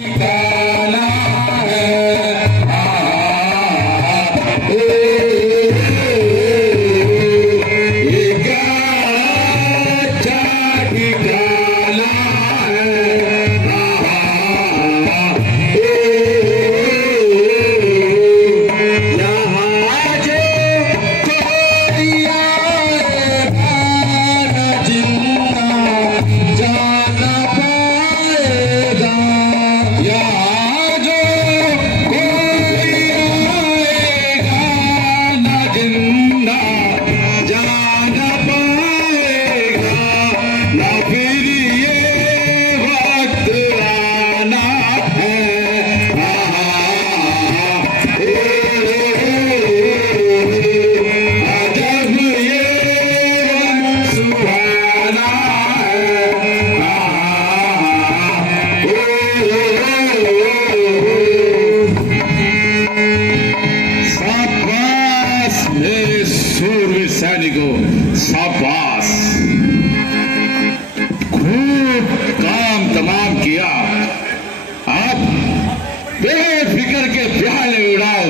गाना है ये गाना गाना शाबाश, खूब काम तमाम किया। आप बेफिक्र के प्याले उड़ाओ।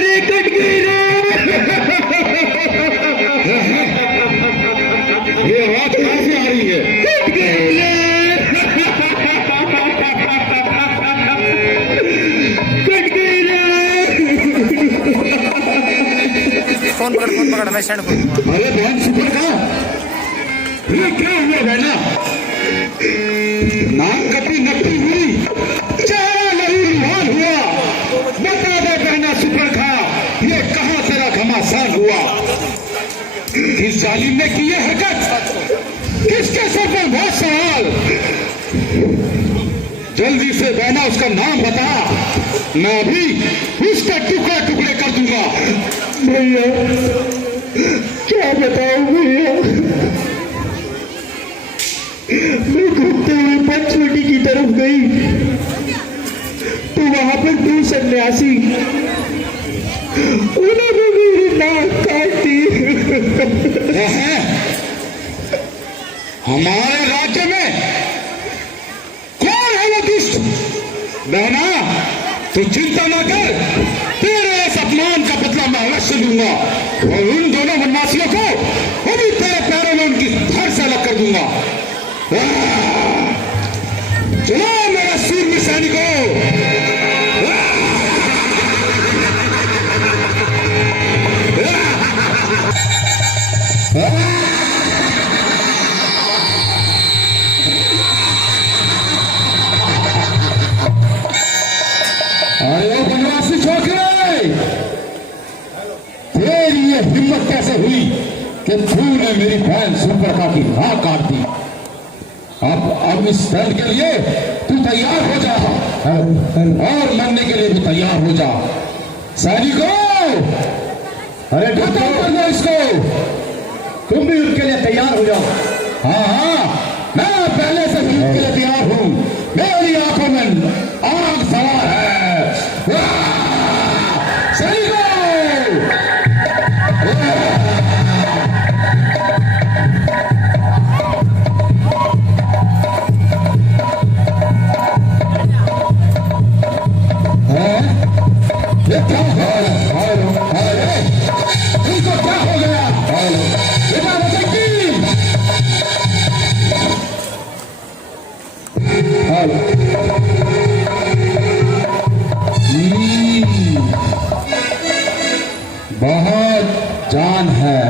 रे कट गई रे। ये आवाज कहां से आ रही है? कट गई रे। फोन पकड़ मैं सेंड करूंगा। अरे बहन सुपर का ये क्या हुआ बहना? नाक कटी नकटी हुई, चेहरा नहीं रुहान हुआ। बता दे बहना सुपर खा, ये कहां तेरा घमासान हुआ? इस जालिम ने की ये हरकत किसके सर पर? बहुत सवाल। जल्दी से बहना उसका नाम बता, मैं अभी उसका टुकड़े टुकड़े कर दूंगा। भैया क्या बताऊं भैया, मैं घूमते हुए पंचवटी की तरफ गई तो वहां पर दो सन्यासी, उन्होंने मेरी नाक काट दी। हमारे राज्य में कौन है वो दुष्ट? बहना तू चिंता ना कर, तेरे इस अपमान का बदला मैं अवश्य लूंगा और उन दोनों वनवासियों को अभी तेरे पैरों में उनकी धड़ से अलग कर दूंगा। चलो मेरे सूर्य सैनिकों, अरे वनवासी छोकरे, तेरी ये हिम्मत कैसे हुई कि तूने मेरी बहन सुपर्णा की नाक काट दी? अब इस दंड के लिए तू तैयार हो जा और मरने के लिए भी तैयार हो जा। सैनिकों, अरे ढक्कन कर दो इसको। तुम भी उनके लिए तैयार हो जाओ। हाँ, मैं पहले से ही उनके लिए तैयार हूं। मेरी आंखों में आग सवार है। सैनिकों, ये क्या हो गया? इनको क्या हो गया? बेटा मुजक्किर, बहुत जान है।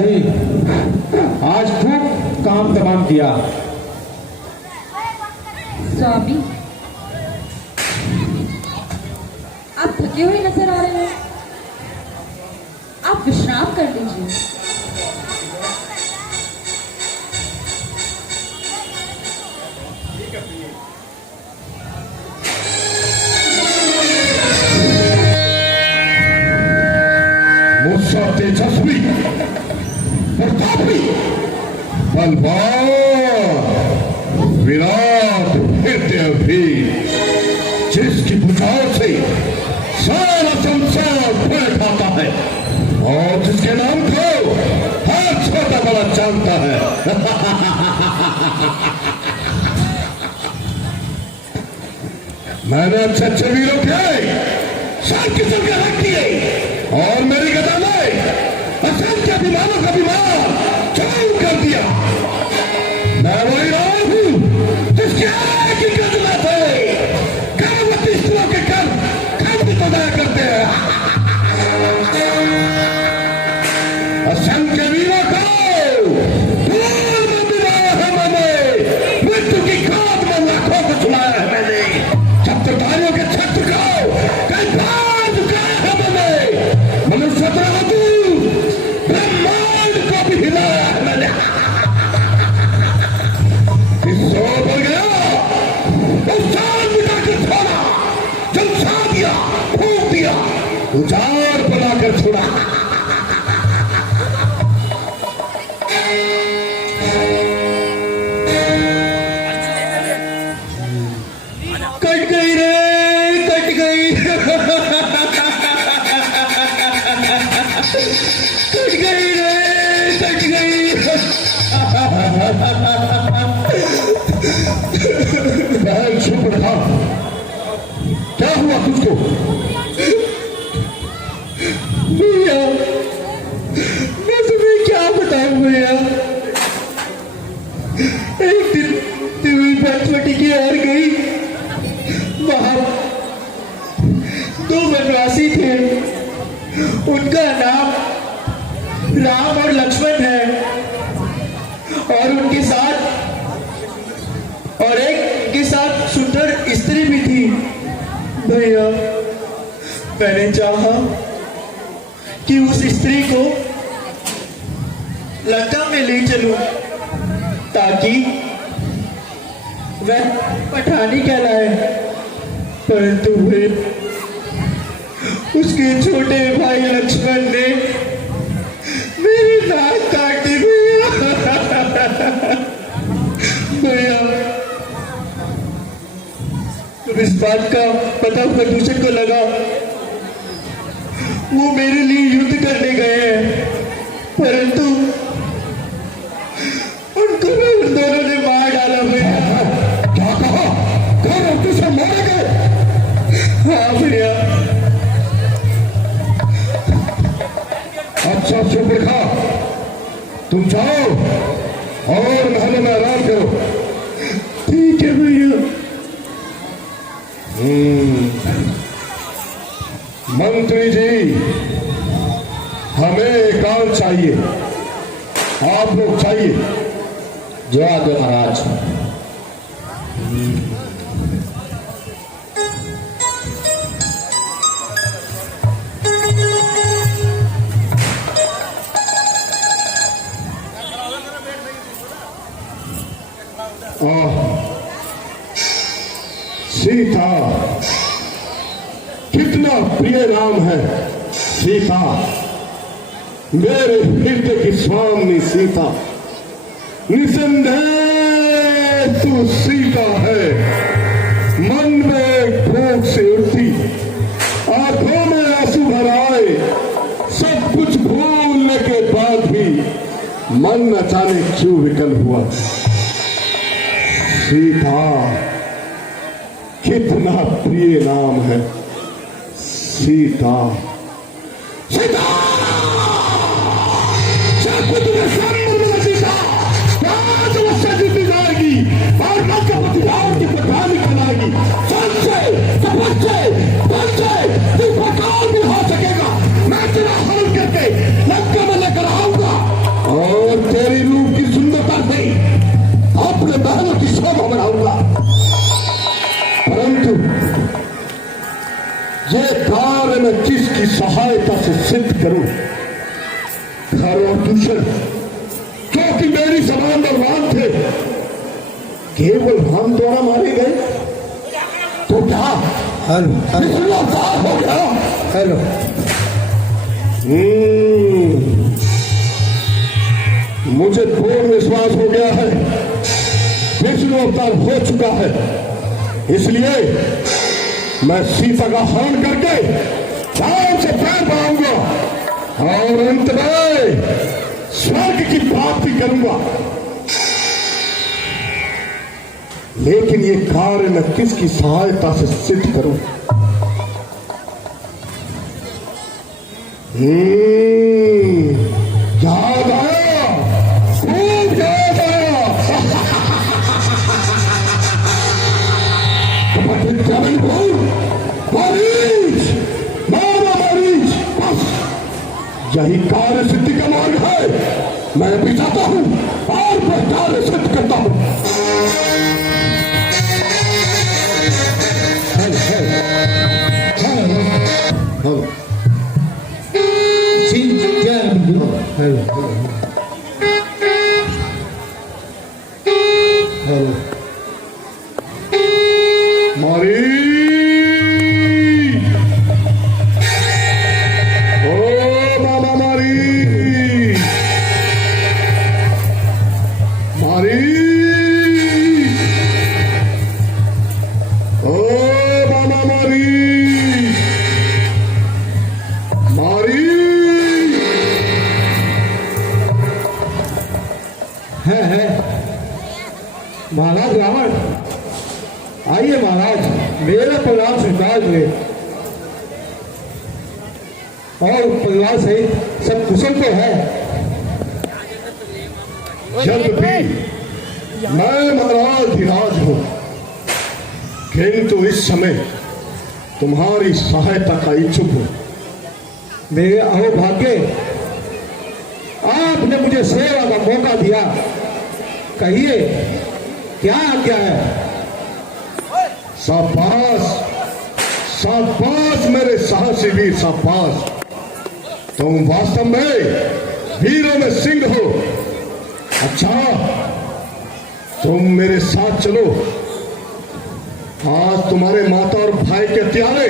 जी, आज खूब काम तमाम किया। स्वामी, आप थके हुए नजर आ रहे हैं। आप विश्राम कर लीजिए। मुझसा तेजस्वी, प्रतापी, बलवान, विराट हृदय भी, जिसकी बुझाव से सारा संसार भय खाता है और जिसके नाम को हर छोटा बड़ा जानता है। मैंने अच्छे अच्छे वीरों के शान किस्म के रख दिए और मेरी गदा में असंख्य विमानों का विमान चालू कर दिया। मैं वही राम हूं जिसके एक ही गजला थे गर्भवती स्त्रियों के कर खंडित अदा करते हैं। असंख्य वीरों को धूल में मिलाया है मैंने, मृत्यु की खाद में लाखों को छुड़ाया है मैंने, छत्रधारियों के छत्र को कई बार झुकाया है मैंने, मनुष्य ब्रह्मांड को भी हिलाया है मैंने। किसों बोल गया उजाड़ मिटाकर छोड़ा, जलसा दिया, फूक दिया, उजाड़ बनाकर छोड़ा। कट गई रे, कट गई, कट गई रे, कट गई। बहन चुप रहा, क्या हुआ तुझको? भैया, मैं तुम्हें क्या बताऊं भैया, एक दिन तुम्हें पंचवटी की हार गई। वहां दो वनवासी थे, उनका नाम राम और लक्ष्मण है और उनके साथ और एक के साथ सुंदर स्त्री भी थी। भैया, मैंने चाहा कि उस स्त्री को लंका में ले चलूं ताकि वह पठानी कहलाए, परंतु उसके छोटे भाई लक्ष्मण ने मेरी नाक काट दी। भैया, तुम इस बात का पता प्रदूषण को लगा, वो मेरे लिए युद्ध करने गए हैं, परंतु उनको भी उन दोनों ने मार डाला। भैया, क्या कहा? कौन तुझे मारे गए? हाँ भैया। अच्छा चुप रखा, तुम जाओ और महल में आराम करो। ठीक है भैया। मंत्री जी, हमें एकांत चाहिए, आप लोग चाहिए। जो आगे महाराज। सीता, कितना प्रिय नाम है सीता, मेरे हृदय की स्वामी सीता। निसंदेह तू सीता है, मन में भूख से उठती, आंखों में आंसू भर आए, सब कुछ भूलने के बाद भी मन न जाने क्यों विकल हुआ। सीता, कितना प्रिय नाम है सीता। सीता, सीता आज उससे जीती जाएगी और प्रतिभाओं की प्रधानी बनाएगी। तू प्रकार भी हो सकेगा, मैं तेरा हल करके लंका में लेकर आऊंगा ये कार्य मैं किसकी सहायता से सिद्ध करूं? घर और दूसरे क्योंकि मेरी जबान बलवान थे, केवल हम द्वारा मारे गए तो क्या विष्णुअवतार हो गया? हेलो, मुझे पूर्ण विश्वास हो गया है विष्णु अवतार हो चुका है, इसलिए मैं सीता का हरण करके राम से पैर पाऊंगा और अंत में स्वर्ग की प्राप्ति करूंगा। लेकिन ये कार्य मैं किसकी सहायता से सिद्ध करूं? याद आया, खूब याद आया। मरीज, मारा मरीज, बस यही कार्य सिद्धि का मार्ग है। मैं भी जाता हूं और मैं कार्य सिद्ध करता हूं। हेलो जी, क्या है बिल्कुल? हेलो हेलो मारी, ओ मामा मारी, मारी, ओ मामा मारी, मारी। है महाराज रावण, आइए महाराज, मेरा प्रणाम स्वीकार हुए और परिवार सहित सब कुशल तो है। जब भी मैं महाराज धीराज हूं, किंतु इस समय तुम्हारी सहायता का इच्छुक हूं। मेरे अहोभाग्य, आपने मुझे सेवा का मौका दिया, कहिए क्या आज्ञा है? शाबाश, शाबाश मेरे साहसी वीर, शाबाश। तुम वास्तव में वीरों में सिंह हो। अच्छा, तुम मेरे साथ चलो। आज तुम्हारे माता और भाई के हत्यारे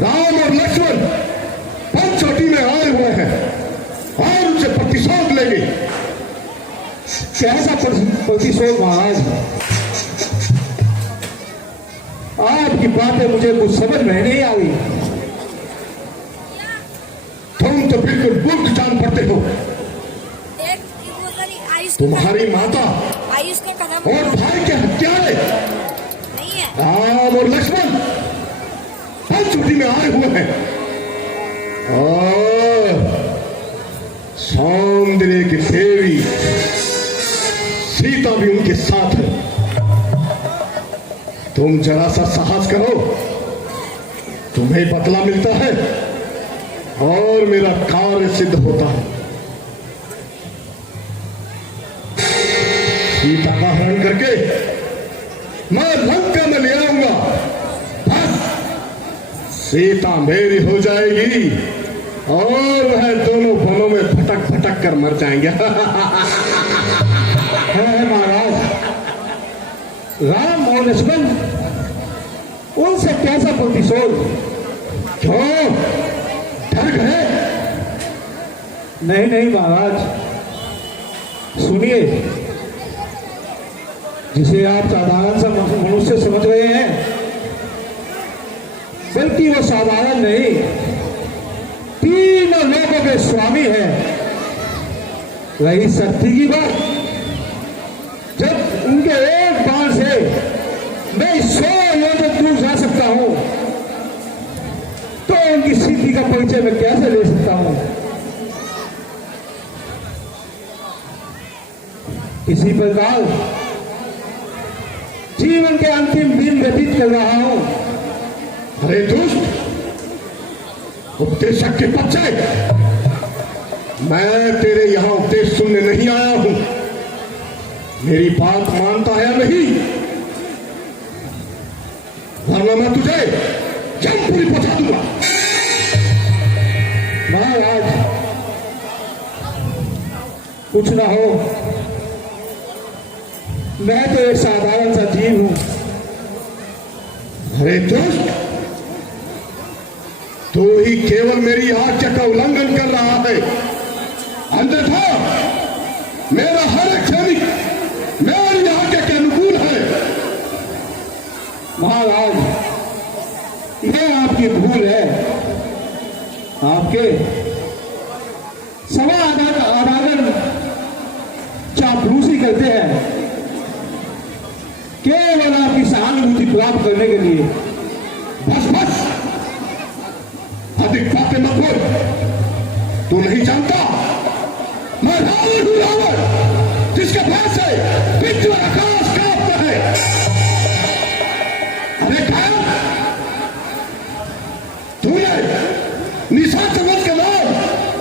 राम और लक्ष्मण पंचवटी में आए हुए हैं और उनसे प्रतिशोध लेंगे। कैसा प्रतिशोध महाराज? आपकी बातें मुझे कुछ समझ में नहीं आ रही। तुम तो बिल्कुल बुद्ध जान पड़ते हो। तुम्हारी माता आयुष का कदम और भाई के हत्यारे नहीं है। राम और लक्ष्मण पंचवटी में आए हुए हैं और सौंदर्य की देवी सीता भी उनके साथ है। तुम जरा सा साहस करो, तुम्हें बदला मिलता है और मेरा कार्य सिद्ध होता है। सीता का हरण करके मैं लंका में ले आऊंगा। बस सीता मेरी हो जाएगी और वह दोनों वनों में भटक भटक कर मर जाएंगे। है महाराज, राम और लक्ष्मण, उनसे कैसा प्रतिशोध? क्यों डर गए? नहीं नहीं महाराज, सुनिए, जिसे आप साधारण सा मनुष्य समझ रहे हैं, बल्कि वो साधारण नहीं, तीनों लोगों के स्वामी है। रही शक्ति की बात, जब उनके एक बाण से मैं 100 योजन दूर जा सकता हूं, तो उनकी सिद्धि का परिचय मैं कैसे ले सकता हूं? इसी प्रकार जीवन के अंतिम दिन व्यतीत कर रहा हूं। अरे दुष्ट, उपदेशक के बच्चे, मैं तेरे यहां उपदेश सुनने नहीं आया हूं। मेरी बात मानता है या नहीं? वरना मैं तुझे जमपुरी पहुंचा दूंगा। महाराज कुछ ना हो, मैं तो एक साधारण सा जीव हूं। अरे दोस्त, तू ही केवल मेरी आज्ञा का उल्लंघन कर रहा है, अन्यथा मेरा हर एक सैनिक मेरी आज्ञा के अनुकूल है। महाराज यह आपकी भूल है। आपके सवा आधागन चापलूसी करते हैं केवल आपकी सहानुभूति प्राप्त करने के लिए। बस बस, अधिक बातें मत बोल। तू नहीं जानता मैं रावण हूं, रावण जिसके पास है पृथ्वी और आकाश कांपता है। अरे कहा तूने निशान समझ के नाम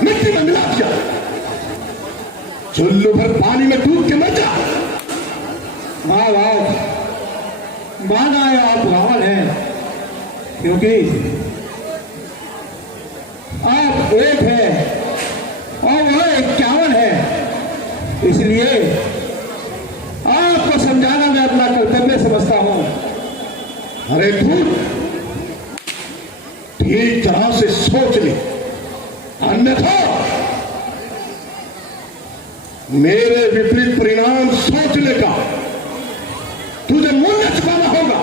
मिट्टी में मिला दिया। चुल्लू भर पानी में डूब के मर जा। महाराज माना है आप रावण हैं, क्योंकि आप एक है और वह 51 है, इसलिए आपको समझाना मैं अपना कर्तव्य समझता हूं। अरे तू ठीक तरह से सोच ले, अन्यथा मेरे विपरीत परिणाम सोचने का तुझे मूल्य चुकाना होगा।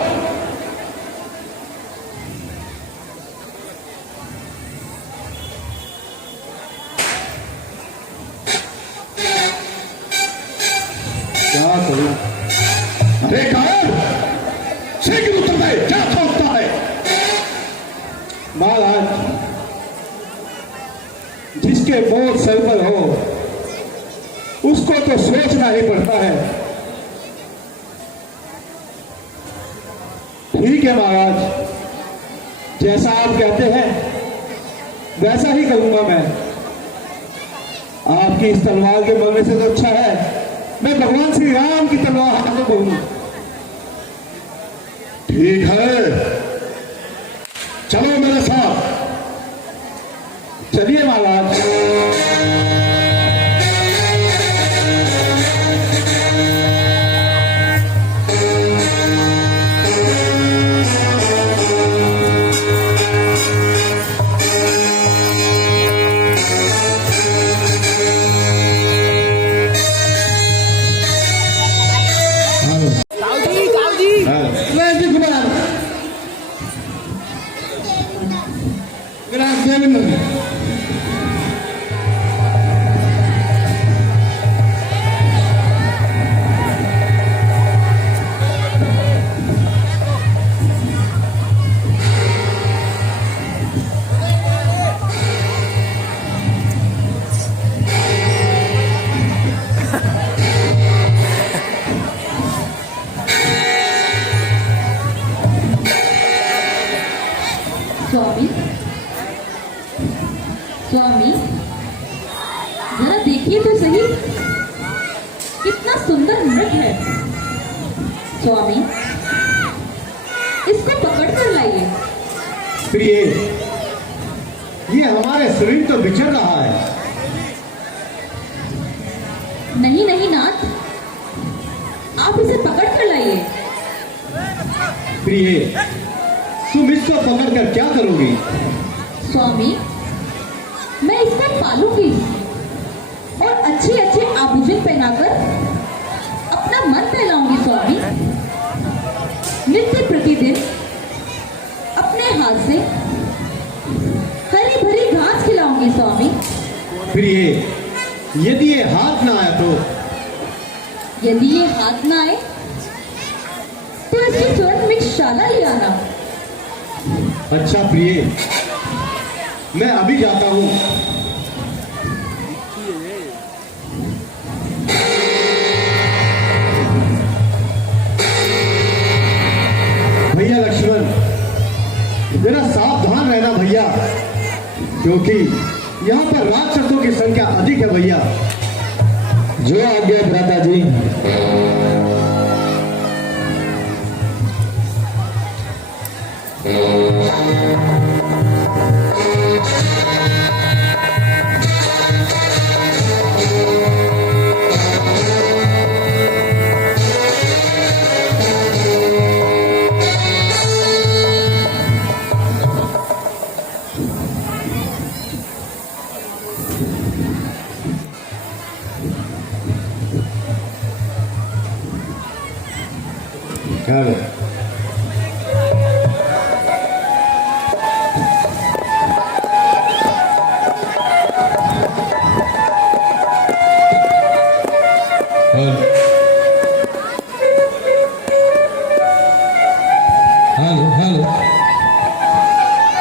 क्या करूं? अरे कायर, शीघ्र उत्तर दे, क्या सोचता है? महाराज जिसके बोझ सर पर हो उसको तो सोचना ही पड़ता है। ठीक है महाराज, जैसा आप कहते हैं वैसा ही करूंगा मैं। आपकी इस तलवार के मरने से तो अच्छा है मैं भगवान श्री राम की तलवार हाथ में बोलूं। ठीक है, चलो मेरे साथ। चलिए महाराज। स्वामी स्वामी जरा देखिए तो सही, कितना सुंदर नृत्य है। स्वामी इसको पकड़ कर लाइए। प्रिय, ये हमारे शरीर तो बिछड़ रहा है। नहीं नहीं नाथ, आप इसे पकड़ कर लाइए। प्रिय, तुम इसको पकड़कर क्या करोगी? स्वामी मैं इसको पालूंगी और अच्छे अच्छे आभूषण पहनाकर अपना मन बहलाऊंगी। स्वामी नित्य प्रतिदिन अपने हाथ से हरी भरी घास खिलाऊंगी। स्वामी प्रिय, यदि ये हाथ ना आया तो? यदि ये हाथ ना आए तो इसकी स्वर्ण मिक्स शाला ले आना। अच्छा प्रिय, मैं अभी जाता हूं। भैया लक्ष्मण, जरा सावधान रहना भैया, क्योंकि यहाँ पर राक्षसों की संख्या अधिक है भैया। जो आज्ञा भ्राता जी। Oh हेलो हेलो हेलो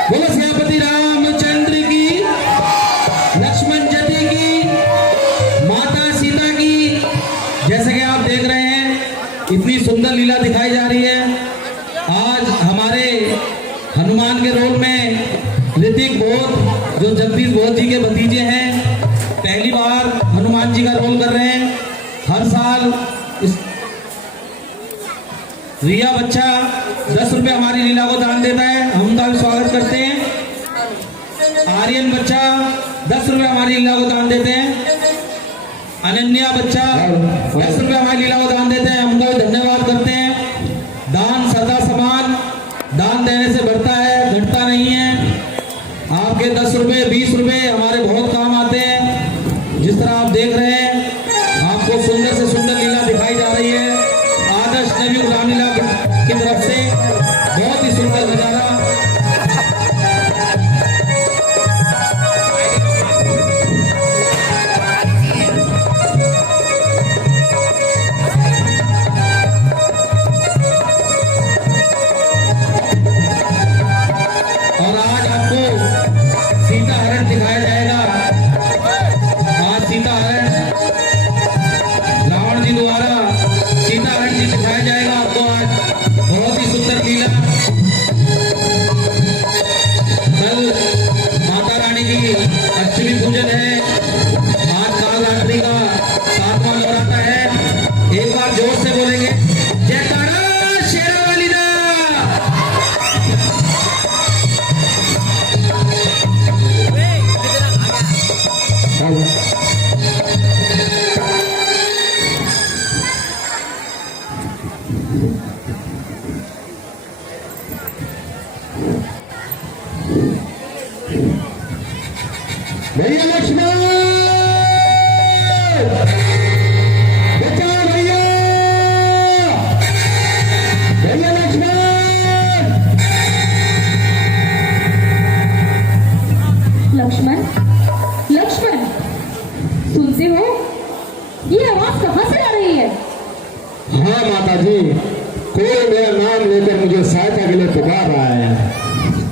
बोलो सियापति रामचंद्र की, लक्ष्मण जी की, माता सीता की। जैसे कि आप देख रहे हैं इतनी सुंदर लीला दिखाई जा रही है। आज हमारे हनुमान के रोल में ऋतिक बोध जो जगदीश बोध जी के भतीजे हैं, पहली बार हनुमान जी का रोल कर रहे हैं। हर साल रिया बच्चा 10 रुपए हमारी लीला को दान देता है, हम उनका भी स्वागत करते हैं। आर्यन बच्चा 10 रुपए हमारी लीला को दान देते हैं। अनन्या बच्चा 10 रुपए हमारी लीला को दान देते हैं, हम उनका भी धन्यवाद करते हैं। दान सदा समान, दान देने से बढ़ता है, घटता नहीं है। आपके 10 रुपए 20 रुपए हमारे बहुत काम आते हैं। जिस तरह आप देख रहे हैं आपको सुंदर से सुंदर लीला दिखाई जा रही है। आदर्श नवी रामलीला की तरफ से बहुत ही सुंदर नजारा। और आज आपको सीता हरण दिखाया जाएगा। आज सीता हरण रावण जी द्वारा सीता हरण जी दिखाया जाएगा आपको। आज बहुत ही सुंदर लीला। कल माता रानी की अष्टमी पूजन है। आज कालरात्रि का 7वां नवरात्र है। एक बार जोर से बोलेंगे जय तारा शेरा वाली दा। भैया लक्ष्मण, बचा भैया, भैया लक्ष्मण। लक्ष्मण, लक्ष्मण, सुनते हो? ये आवाज कहाँ से आ रही है? हाँ माता जी, कोई मेरा नाम लेकर मुझे सहायता के लिए पुकार रहा है।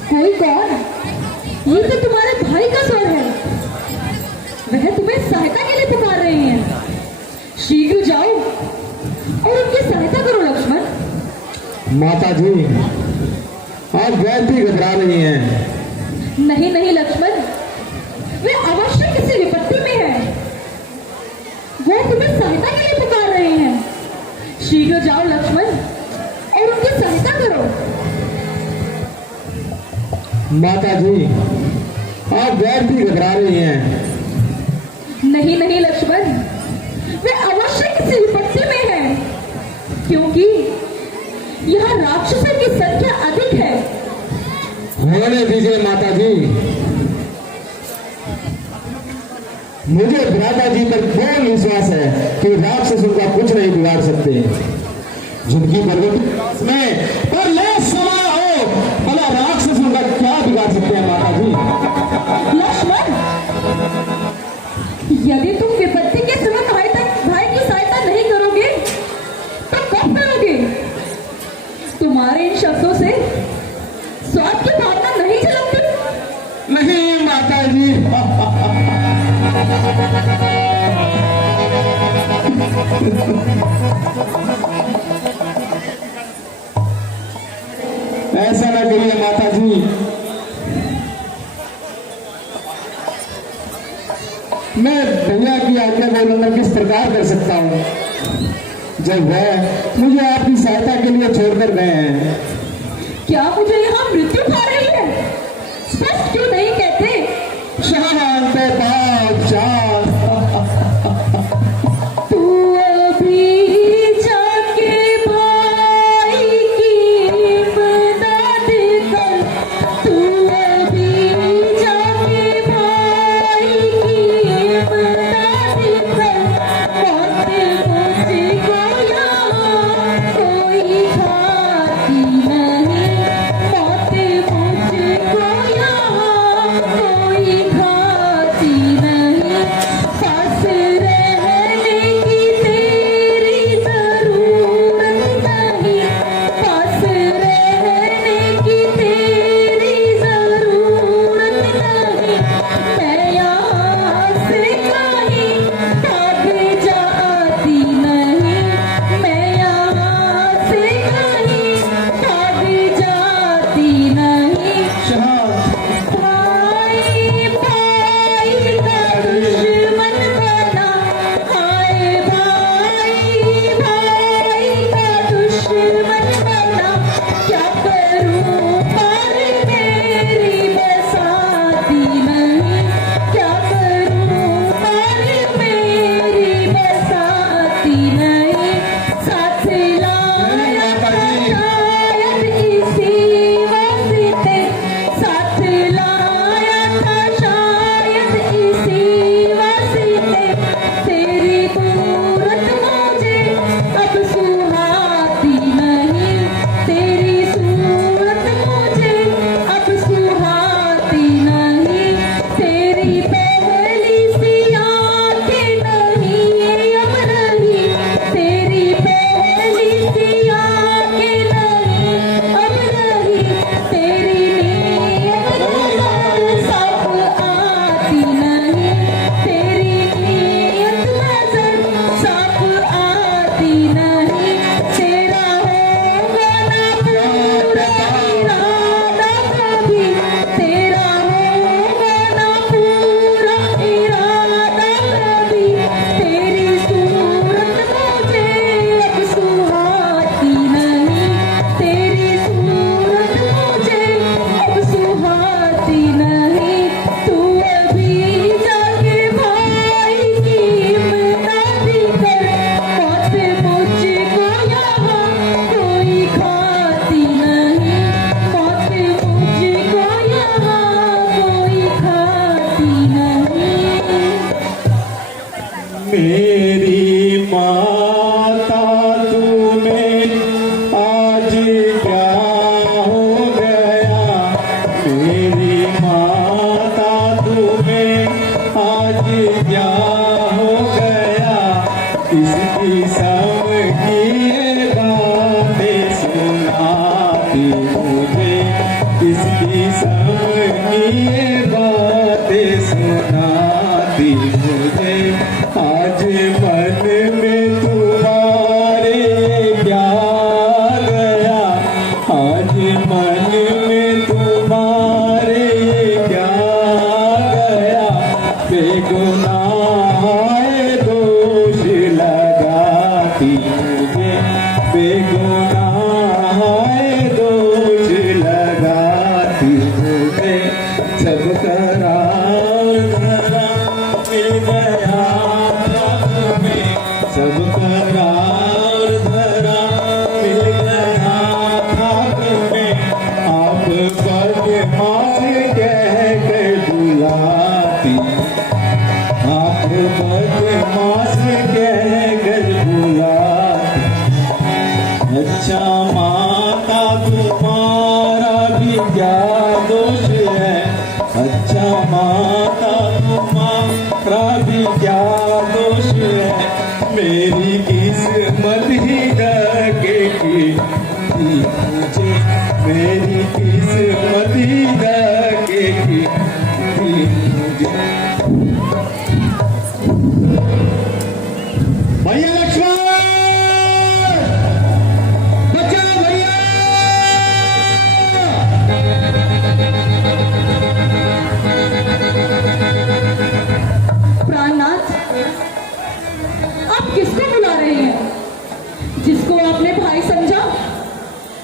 कोई कौन? ये तो तुम्हारे भाई का स्वर है। वह तुम्हें सहायता के लिए पुकार रहे हैं। शीघ्र जाओ और उनकी सहायता करो लक्ष्मण। माता जी, आप बहुत ही घबरा रही हैं। नहीं नहीं लक्ष्मण, वे अवश्य किसी विपत्ति में है। वो तुम्हें सहायता के लिए पुकार रहे हैं। शीघ्र जाओ लक्ष्मण और उनकी सहायता करो। माता जी, आप बहुत ही घबरा रही हैं। नहीं नहीं लक्ष्मण, वे अवश्य किसी विपत्ति में है, क्योंकि यहाँ राक्षसों की संख्या अधिक है। होने दीजिए माता जी, मुझे भ्राता जी पर पूर्ण विश्वास है कि राक्षस उनका कुछ नहीं बिगाड़ सकते। जिनकी प्रगति में पर ले समा हो, भला राक्षस उनका क्या बिगाड़ सकते हैं माता जी। लक्ष्मण, यदि तुम विपत्ति के समय भाई की सहायता नहीं करोगे तो कब करोगे? तुम्हारे इन शब्दों से स्वाद की भावना नहीं झलकती? नहीं माता जी, ऐसा ना करिए माता जी। मैं भैया की आज्ञा का उल्लंघन किस प्रकार कर सकता हूँ जब वह मुझे आपकी सहायता के लिए छोड़कर गए हैं। क्या मुझे यहाँ मृत्यु खा रही है? भाई भाई का दुश्मन बना, हाय भाई भाई का दुश्मन बना, क्या करूं पर मेरी बसाती नहीं, क्या करूं पर मेरी बसाती नहीं, साथ लाया शायद इसी वास्ते, साथ लाया था शायद इसी वास्ते, तेरी सूरत मुझे अब सुहाती नहीं, तेरी सूरत मुझे अब सुहाती नहीं, तेरी पहली सी आंखें नहीं अब रही, तेरी पहली सी आंखें नहीं अब रही, तेरी नीयत नजर साफ आती नहीं, तेरी नीयत नजर साफ आती नहीं, तेरा होगा ना पूरा इरादा कभी, तेरा होगा ना पूरा इरादा कभी, तेरी सूरत मुझे अब सुहाती नहीं, तेरी सूरत मुझे अब सुहाती नहीं, तू अभी जाके भाई की इमदादी कर, मौत मुझको यहाँ कोई खाती नहीं, मौत मुझको यहाँ कोई खाती नहीं। मेरी माता तुम्हें आज क्या हो गया, मेरी माता तुम्हें आज क्या हो गया, किसकी सम की ये बातें सुनाती मुझे, किसकी सम की ये बातें सुनाती मुझे, आज मन में तुम्हारे क्या गया, आज मन में तुम्हारे क्या गया, बेगुनाह दोष लगाती मुझे, बेगुनाह दोष लगाती मुझे, सब करार धरा मिल गया तुम्हें, सब करार धरा मिल गया था तुम्हें, आप बदमाश कह कर बुलाती, आप बदमाश कह कर बुलाती, अच्छा माता तुम्हारा भी क्या दोष है, अच्छा माता तुम्हारा भी क्या दोष है, मेरी किस्मत ही धके की थी मुझे, मेरी किस्मत ही धके की थी मुझे। भैया लक्ष्मण, बचाओ भैया, प्राणनाथ, आप किसको बुला रहे हैं? जिसको आपने भाई समझा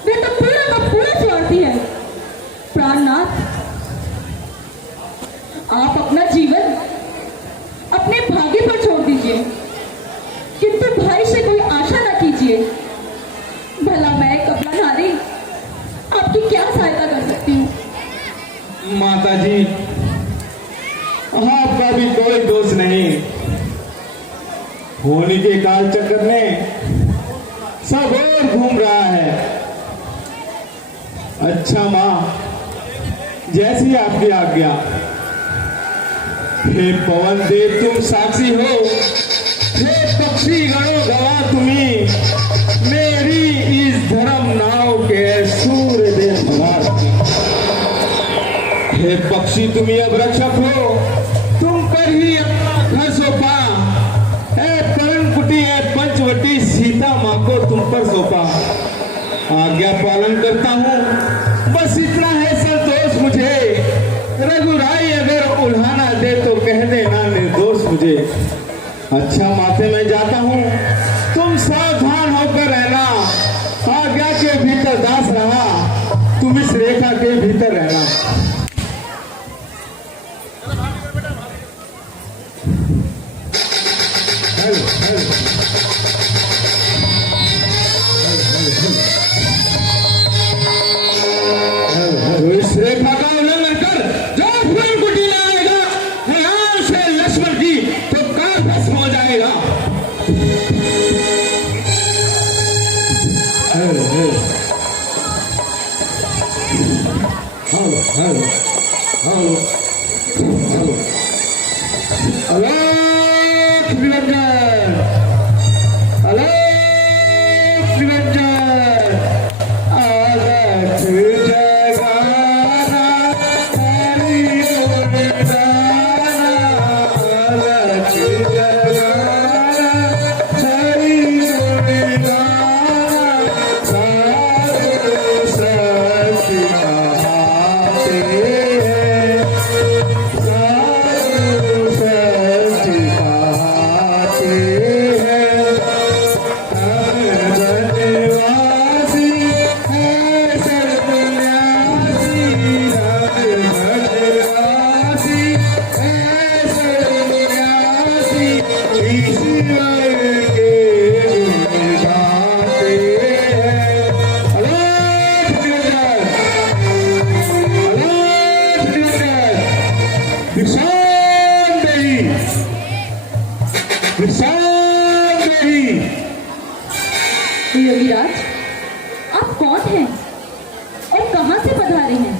वे तो पूरा का पूरा स्वार्थी है। प्राणनाथ, आप अपना जीवन अपने भाग्य पर छोड़ दीजिए, किंतु भाई से कोई आशा न कीजिए। भला मैं कपड़ा नारी आपकी क्या सहायता कर सकती हूँ? माता जी, आपका भी कोई दोष नहीं, होली के काल चक्कर में सब और घूम रहा है। अच्छा माँ, जैसी आपकी आज्ञा। हे पवन देव तुम साक्षी हो, हे पक्षी गणों गवाह तुम्ही, मेरी इस धर्म नाव के सूर्य देव भगवान। हे पक्षी तुम्ही अब रक्षक हो, तुम पर ही अपना घर सौंपा। हे परम कुटी है पंचवटी, सीता माँ को तुम पर सौंपा। आज्ञा पालन करता हूँ, बस इतना है संतोष मुझे। अच्छा माते मैं जाता हूँ, तुम सावधान होकर रहना। आज्ञा के भीतर दास रहा, तुम इस रेखा के भीतर रहना। इस रेखा का उल्लंघन कर जो फिर कुटी लाएगा ध्यान से लक्ष्मण की तो कार भस्म हो जाएगा। Hello hello hello hello Alok Niranjan, Alok Niranjan, आगत जगाना हरि गुणगाना, आगत जगाना हरि गुणगाना, साधु सच कहाते हैं, साधु सच कहाते हैं, धनवासी है सर्वन्यासी, धनवासी है सर्वन्यासी, ईश्वर के गुण गाते हैं। अलोक निरंजन, अलोक निरंजन, विश्राम देही, विश्राम देही। योगीराज, आप कौन हैं और कहां से पधारे हैं?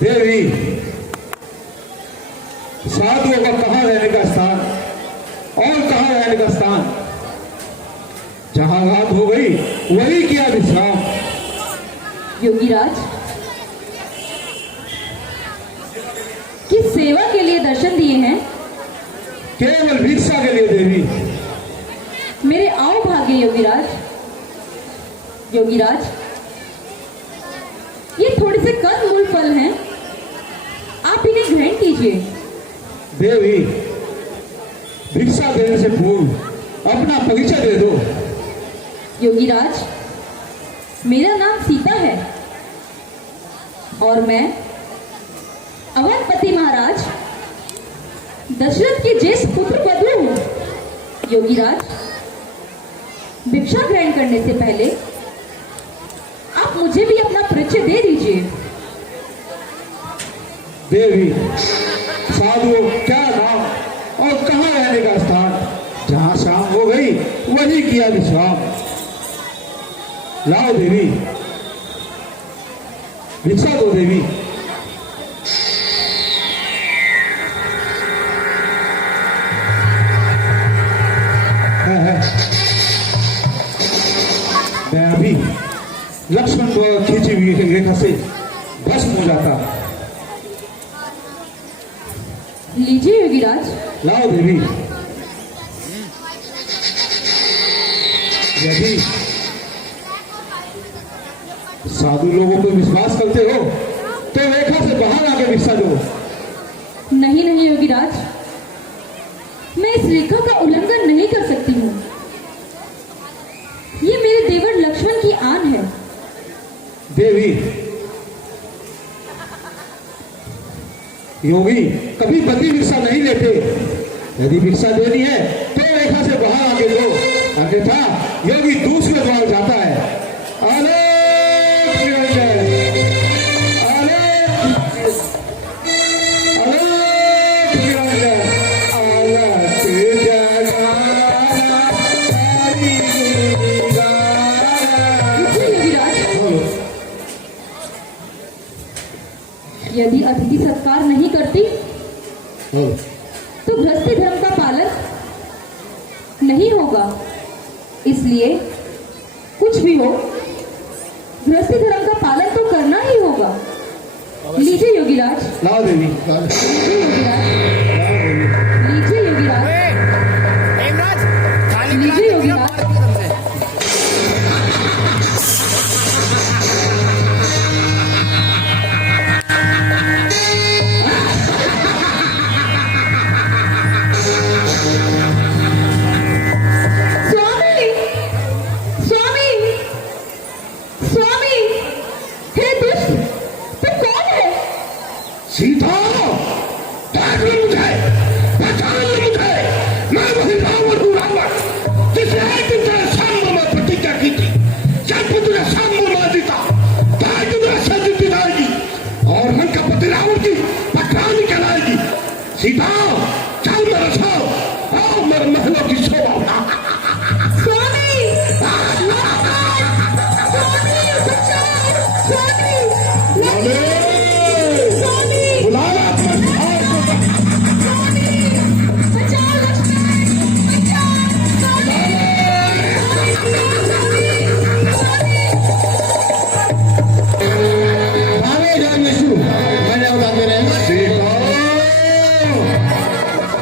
देवी, साधुओं का कहाँ रहने का स्थान और कहाँ रहने का स्थान, जहां रात हो गई वही किया विश्राम। योगीराज, किस सेवा के लिए दर्शन दिए हैं? केवल भिक्षा के लिए देवी। मेरे आओ भाग्य योगीराज। योगीराज, ये थोड़े से कंदमूल फल हैं, आप इन्हें ग्रहण कीजिए। देवी, भिक्षा देने से पूर्व अपना परिचय दे दो। योगीराज, मेरा नाम सीता है और मैं अवधपति महाराज दशरथ के ज्येष्ठ पुत्र वधू हूं। योगीराज, भिक्षा ग्रहण करने से पहले आप मुझे भी अपना परिचय दे दीजिए। देवी, साधुओं क्या नाम और कहाँ रहने का स्थान, जहां शाम हो गई वही किया विश्राम। लाओ देवी, भिक्षा दो देवी। है। मैं अभी लक्ष्मण द्वारा खींची हुई रेखा से भस्म हो जाता। लीजिए योगीराज। लाओ देवी। यदि साधु लोगों को विश्वास करते हो तो रेखा से बाहर आके भिक्षा दो। नहीं नहीं योगीराज, मैं इस रेखा का उल्लंघन नहीं कर सकती हूँ। ये मेरे देवर लक्ष्मण की आन है। देवी, योगी कभी पति भिक्षा नहीं लेते। यदि भिक्षा देनी है तो रेखा से बाहर आके दो, अन्यथा योगी दूसरे द्वार जाता है। अलोक निरंजन, अलोक निरंजन, आलत जगाना हरि गुणगाना। योगीराज, यदि अतिथि सत्कार नहीं करती तो गृहस्थी धर्म का पालन नहीं होगा। इसलिए कुछ भी हो, गृहस्थी धर्म का पालन तो करना ही होगा। लीजिए योगीराज। लाओ देवी। लीजिए योगीराज। लीजिए योगीराज। हेमराज, खाली लीजिए गिलास योगीराज। मार दिया तुमसे। सीता देख लो मुझे, पहचान लो मुझे, मैं वही रावण हूँ, रावण जिसने एक दिन तेरे सामने में प्रतिज्ञा की थी, जब तुझे सामने मार देता तो तुझे सर जीती जाएगी और लंका पति रावण की पटरानी कहलाएगी। सीता चल मेरे साथ, आओ मेरे महलों की शोभा।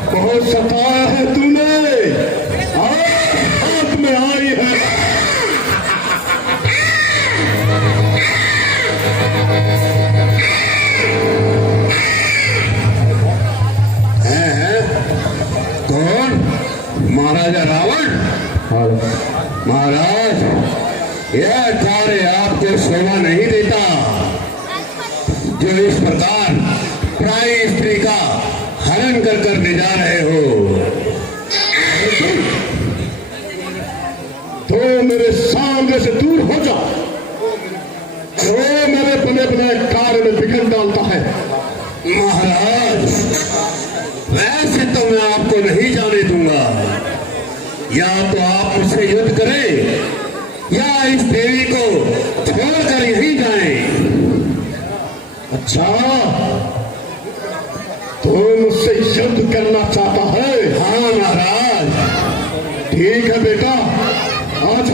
बहुत सताया है तूने, हाथ में आई है। कौन? महाराजा रावण? महाराज, यह कार्य आपको शोभा नहीं देता जो इस प्रकार प्राय स्त्री का हरण कर कर ले जा रहे हो। तो मेरे सामने से दूर हो जा, जो मेरे बने बने कार्य में विघ्न डालता है। महाराज, वैसे तो मैं आपको नहीं जाने दूंगा, या तो आप मुझसे युद्ध करें या इस देवी को छोड़कर यहीं जाएं। अच्छा, तो मुझसे युद्ध करना चाहता है? हाँ महाराज। ठीक है बेटा, आज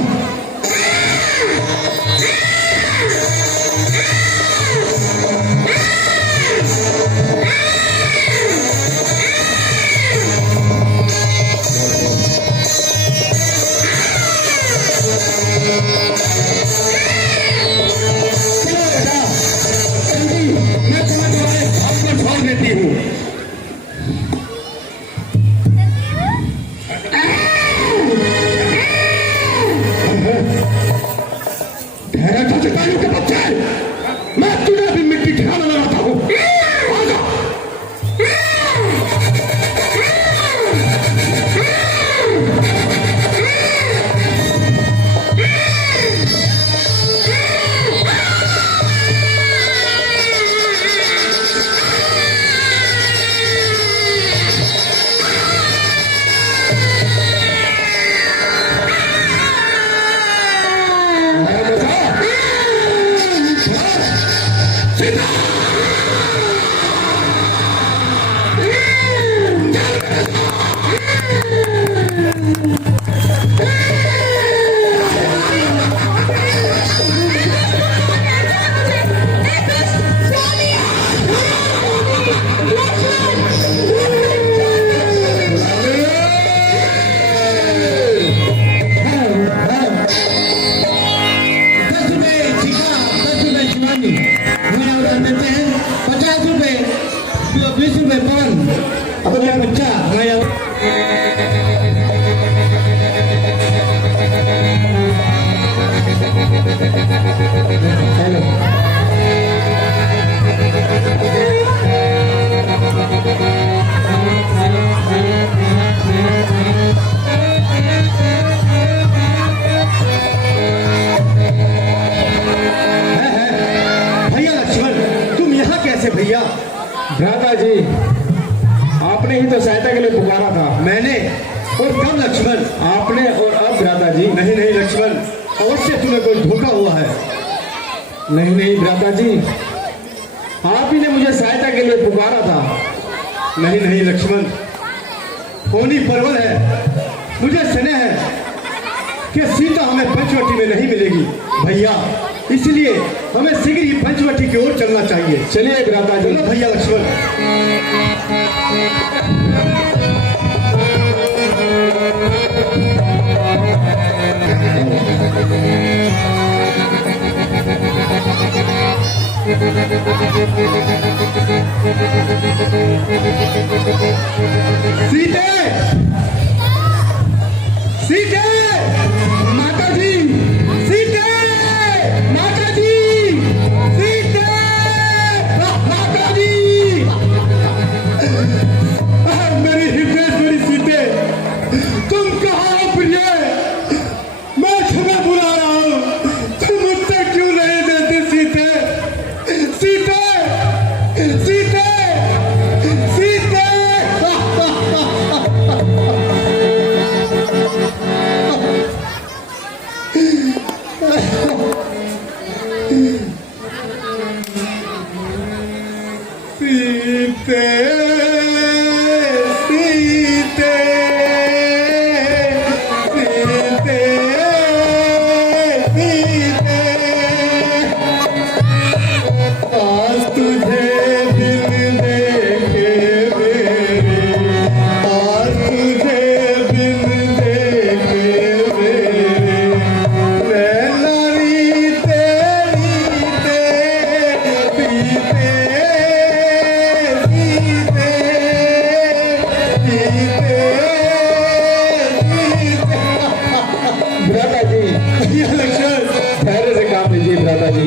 मैं तुम्हारे हाथ में छोड़ देती हूँ। ठहरा था जटायु के बच्चे, मैं तुझे भी मिट्टी ठिकाना लगाता हूँ। आजा। भैया? भ्राता जी, आपने ही तो सहायता के लिए पुकारा था। मैंने? और कब लक्ष्मण? आपने और अब भ्राता जी। नहीं नहीं लक्ष्मण, अवश्य तुम्हें कोई धोखा हुआ है। नहीं नहीं भ्राता जी, आप ही ने मुझे सहायता के लिए पुकारा था। नहीं नहीं लक्ष्मण, होनी परवल है, मुझे स्नेह है कि सीता हमें पंचवटी में नहीं मिलेगी भैया, इसलिए हमें शीघ्र ही पंचवटी की ओर चलना चाहिए। चलिए भ्राता जी। चलो भैया लक्ष्मण। सीते, सीते, माता जी, सीते, माता जी, सीते, माता जी। लीजिए भ्राता जी।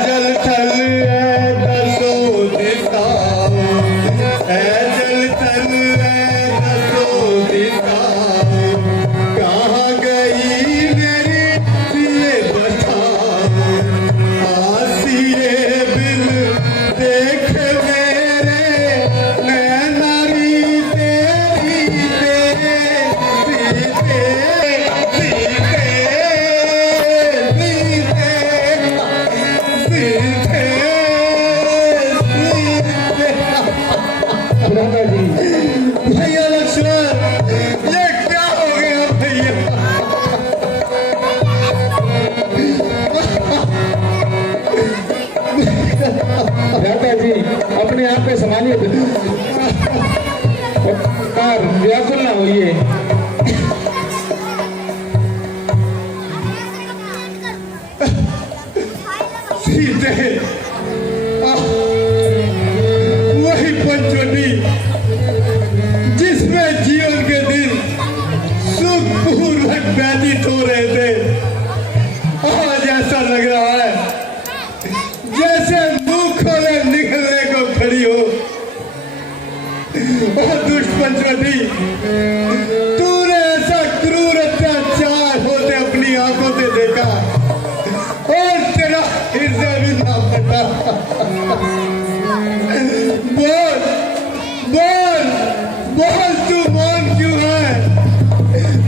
जल थल दसो दिशाओ, जल थल दसो दिशाओ, कहाँ गई मेरी दिए बचाओ, आसिए बिन देख मेरे नैनारी तेरी भ्राता जी, भैया लक्ष्मण, ये क्या हो गया भैया? भ्राता जी अपने आप पे संभालिए, और व्याकुल ना होइए। सीते वही पंचवटी जिसमें जीवन के दिन सुखपूर्वक व्यतीत हो रहे थे, आज ऐसा लग रहा है जैसे मुंह खोले निकलने को खड़ी हो। और दुष्ट पंचवटी, तूने ऐसा क्रूर अत्याचार होते अपनी आंखों से देखा और तेरा हृदय भी ना फटा। बोल बोल बोल, तू मौन क्यों है?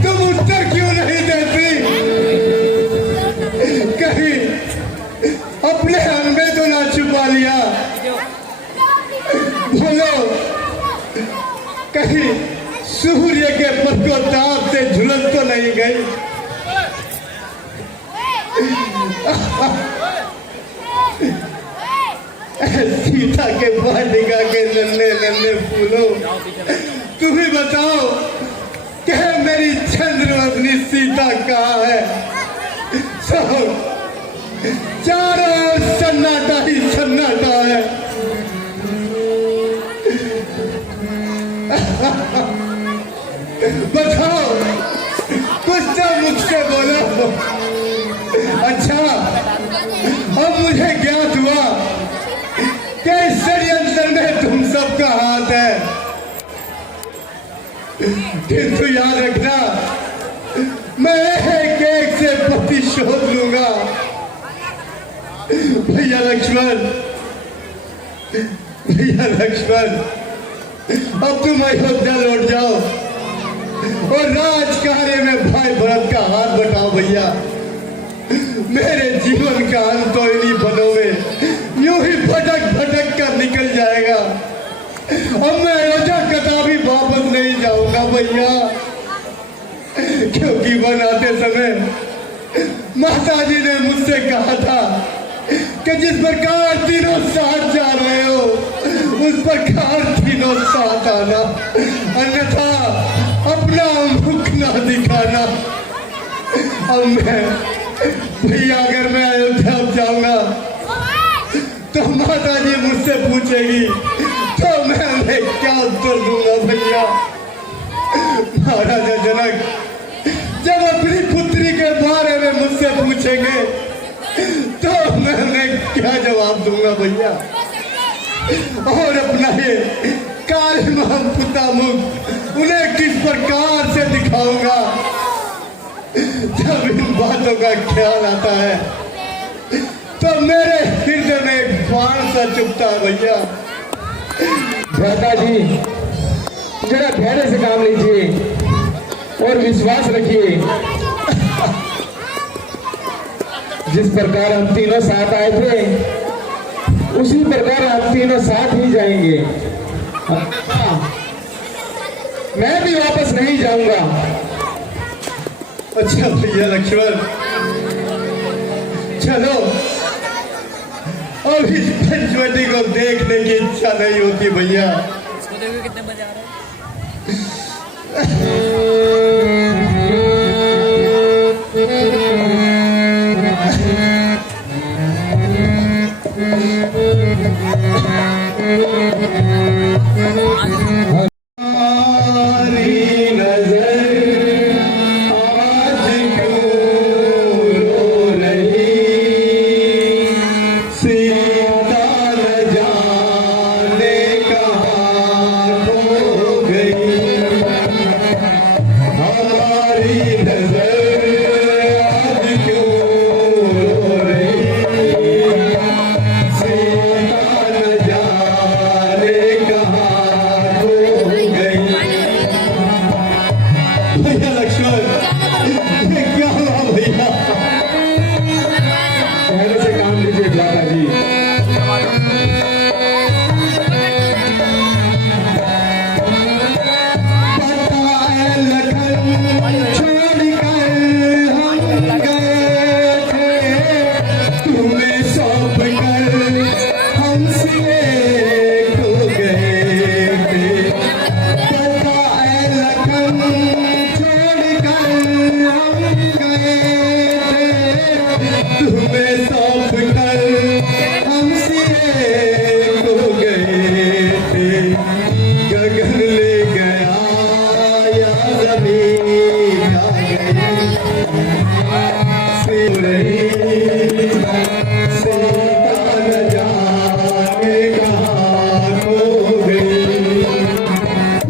तुम उत्तर क्यों नहीं देती? कहीं अपने अंग में तो ना छुपा लिया? बोलो, कहीं सूर्य के प्रकोप से झुलस तो नहीं गई? सीता के वाटिका के नन्हे नन्हे फूलों, तुम ही बताओ कि मेरी चंद्रवदनी सीता कहाँ है? सब चारों ओर सन्नाटा ही सन्नाटा है। बताओ, कुछ तो मुझसे बोलो। अच्छा, अब मुझे ज्ञात हुआ कि इस षड्यंत्र में तुम सबका हाथ है, किंतु याद रखना, मैं एक एक से प्रतिशोध लूंगा। भैया लक्ष्मण, भैया लक्ष्मण, अब तुम अयोध्या लौट जाओ और राज कार्य में भाई भरत का हाथ बटाओ। भैया, मेरे जीवन का अंत तो इन्हीं बनों में यूं ही भटक भटक कर निकल जाएगा। अब मैं अयोध्या कदापि वापस नहीं जाऊंगा भैया, क्योंकि वन आते समय माता जी ने मुझसे कहा था कि जिस प्रकार तीनों साथ जा रहे हो उस प्रकार तीनों साथ आना, अन्यथा अपना मुख ना दिखाना। अब मैं भैया, अगर मैं अयोध्या जाऊंगा तो माता जी मुझसे पूछेगी तो मैं उन्हें क्या उत्तर दूंगा भैया? महाराजा जनक जब अपनी पुत्री के बारे में मुझसे पूछेंगे तो मैं उन्हें क्या जवाब दूंगा भैया? और अपना ये कालिमाम पुता मुख उन्हें किस प्रकार से दिखाऊंगा? जब इन बातों का ख्याल आता है तो मेरे हृदय में एक बाण सा चुभता है भैया। भ्राता जी, जरा धैर्य से काम लीजिए और विश्वास रखिए। जिस प्रकार हम तीनों साथ आए थे उसी प्रकार हम तीनों साथ ही जाएंगे। मैं भी वापस नहीं जाऊंगा। अच्छा भैया लक्ष्मण, चलो, और इस पंचवटी को देखने की इच्छा नहीं होती भैया। इसको देखो कितने बजे आ रहे हैं। हमारी नजर आज क्यों रो रही, सीता न जाने कहाँ खो गई, हमारी नजर आज क्यों रो रही, सीता न जाने कहाँ खो गई। भैया लक्ष्मण, ये क्या हुआ भैया? पहले से काम लीजिए भ्राता जी। पता है लखन छोड़कर हम गए थे, तुम्हें सौंप कर हमसे खो गए थे। पता है लखन छोड़कर हम गए थे, तुम्हें सौंप कर हमसे खो गए थे। गगन ले गया या जमीन खा गई, सिर रही सीता न जाने कहाँ खो गई।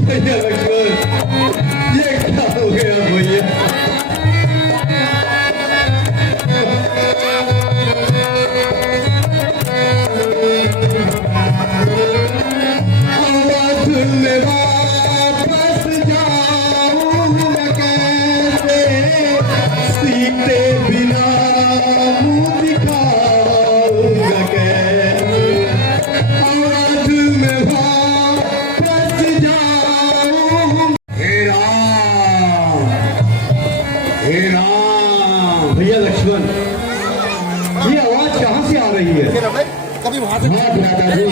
भैया लक्ष्मण, ये क्या हो गया भैया? अवध में वापस जाऊंगा कैसे, सीते बिना मुँह दिखाऊंगा कैसे। अवध में वापस जाऊंगा। हे राम, हे राम। भैया लक्ष्मण, ये आवाज कहाँ से आ रही है? हाँ भ्राता जी,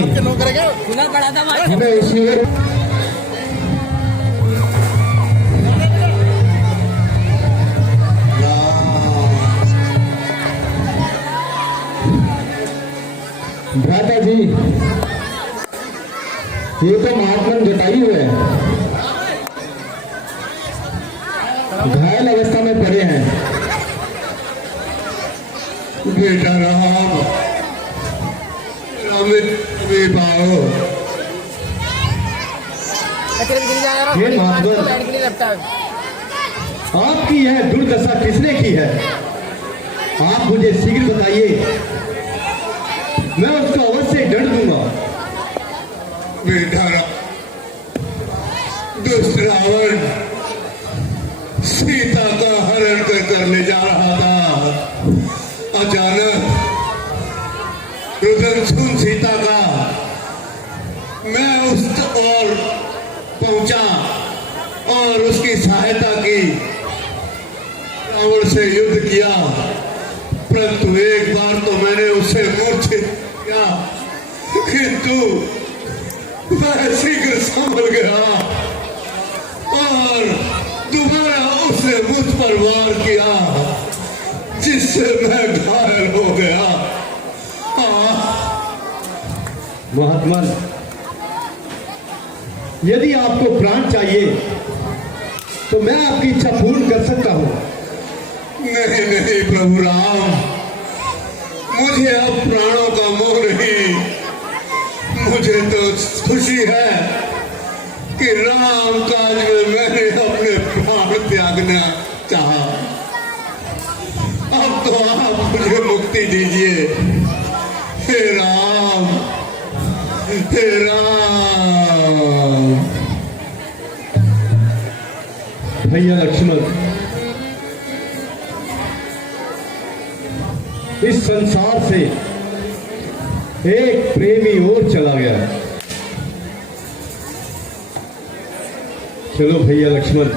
खुला पड़ा था भाई। हमें इसी भ्राता जी, ये तो महात्मन जटायु है, घायल अवस्था में पड़े हैं। बेटा राम, पाओ। ये महात्मा, बैठ के नहीं लगता है। आपकी यह दुर्दशा किसने की है? आप मुझे शीघ्र बताइए, मैं उसको अवश्य दंड दूंगा। बेटा दुष्ट रावण सीता का हरण कर ले जा रहा था। अचानक रुदन सुन सीता का, मैं उस ओर पहुंचा और उसकी सहायता की, रावण से युद्ध किया, परंतु एक बार तो मैंने उसे मूर्छित किया, किंतु मैं शीघ्र संभल गया और दोबारा उसने मुझ पर वार किया, जिससे मैं घायल हो गया। महात्मा, यदि आपको प्राण चाहिए तो मैं आपकी इच्छा पूर्ण कर सकता हूं। नहीं नहीं प्रभु राम, मुझे अब प्राणों का मोह नहीं, मुझे तो खुशी है कि राम काज में मैंने अपने प्राण त्यागना चाहा। अब तो आप मुझे मुक्ति दीजिए। हे राम, हे राम। भैया लक्ष्मण, इस संसार से एक प्रेमी और चला गया। चलो भैया लक्ष्मण,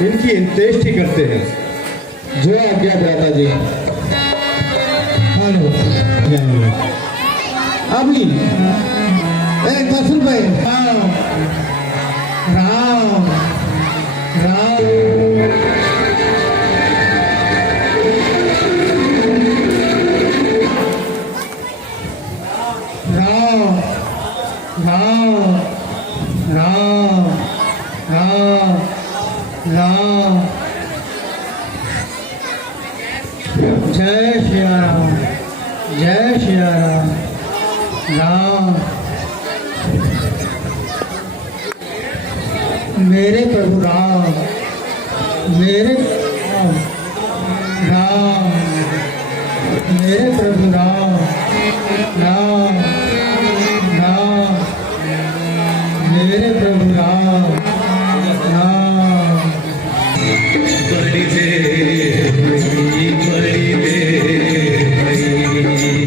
इनकी अंत्येष्टि करते हैं। जो आज्ञा भ्राता जी। हेलो, अभी एक 10 रुपए। राम राम राम। राम राम राम राम राम। जय श्री राम, जय श्री राम। राम मेरे प्रभु राम, मेरे राम, राम मेरे प्रभु राम, राम राम मेरे प्रभु राम, राम। बड़ी देर हुई, बड़ी देर हुई।